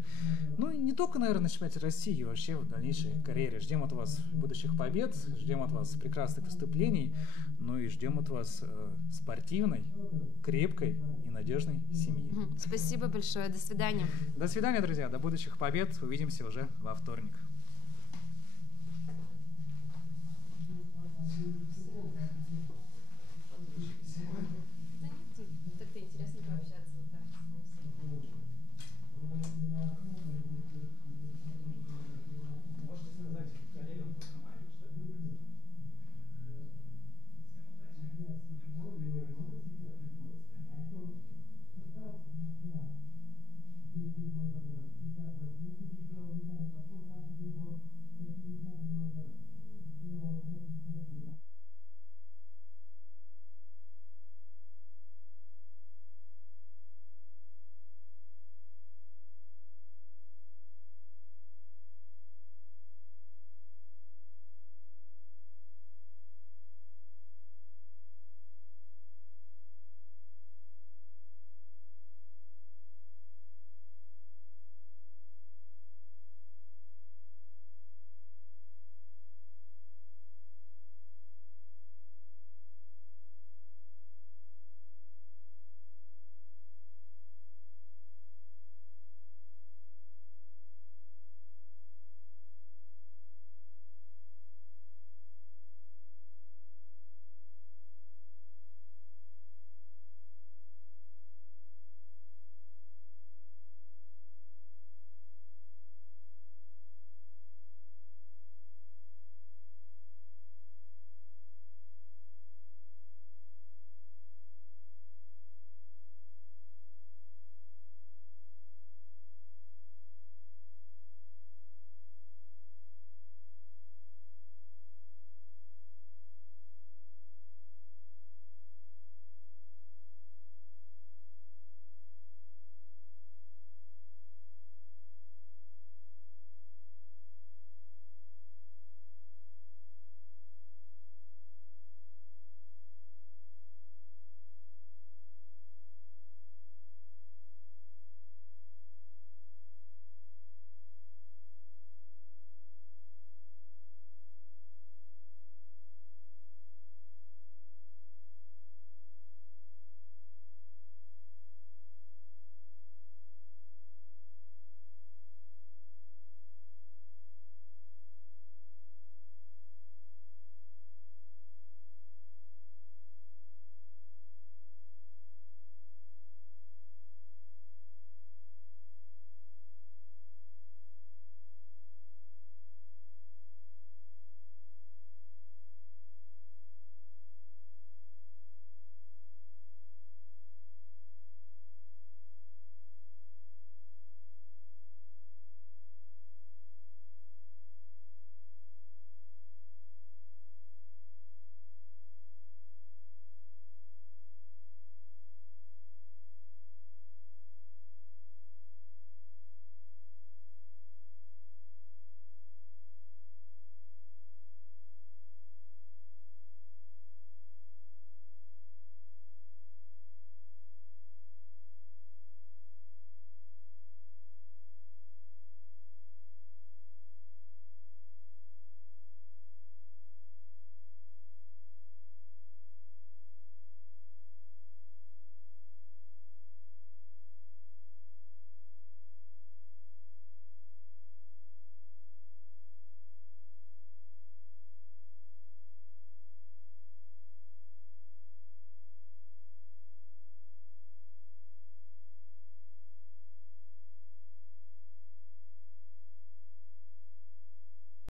Ну и не только, наверное, на чемпионате России, вообще в дальнейшей карьере. Ждем от вас будущих побед, ждем от вас прекрасных выступлений, ну и ждем от вас спортивной, крепкой и надежной семьи. Спасибо большое. До свидания. До свидания, друзья. До будущих побед. Увидимся уже во вторник.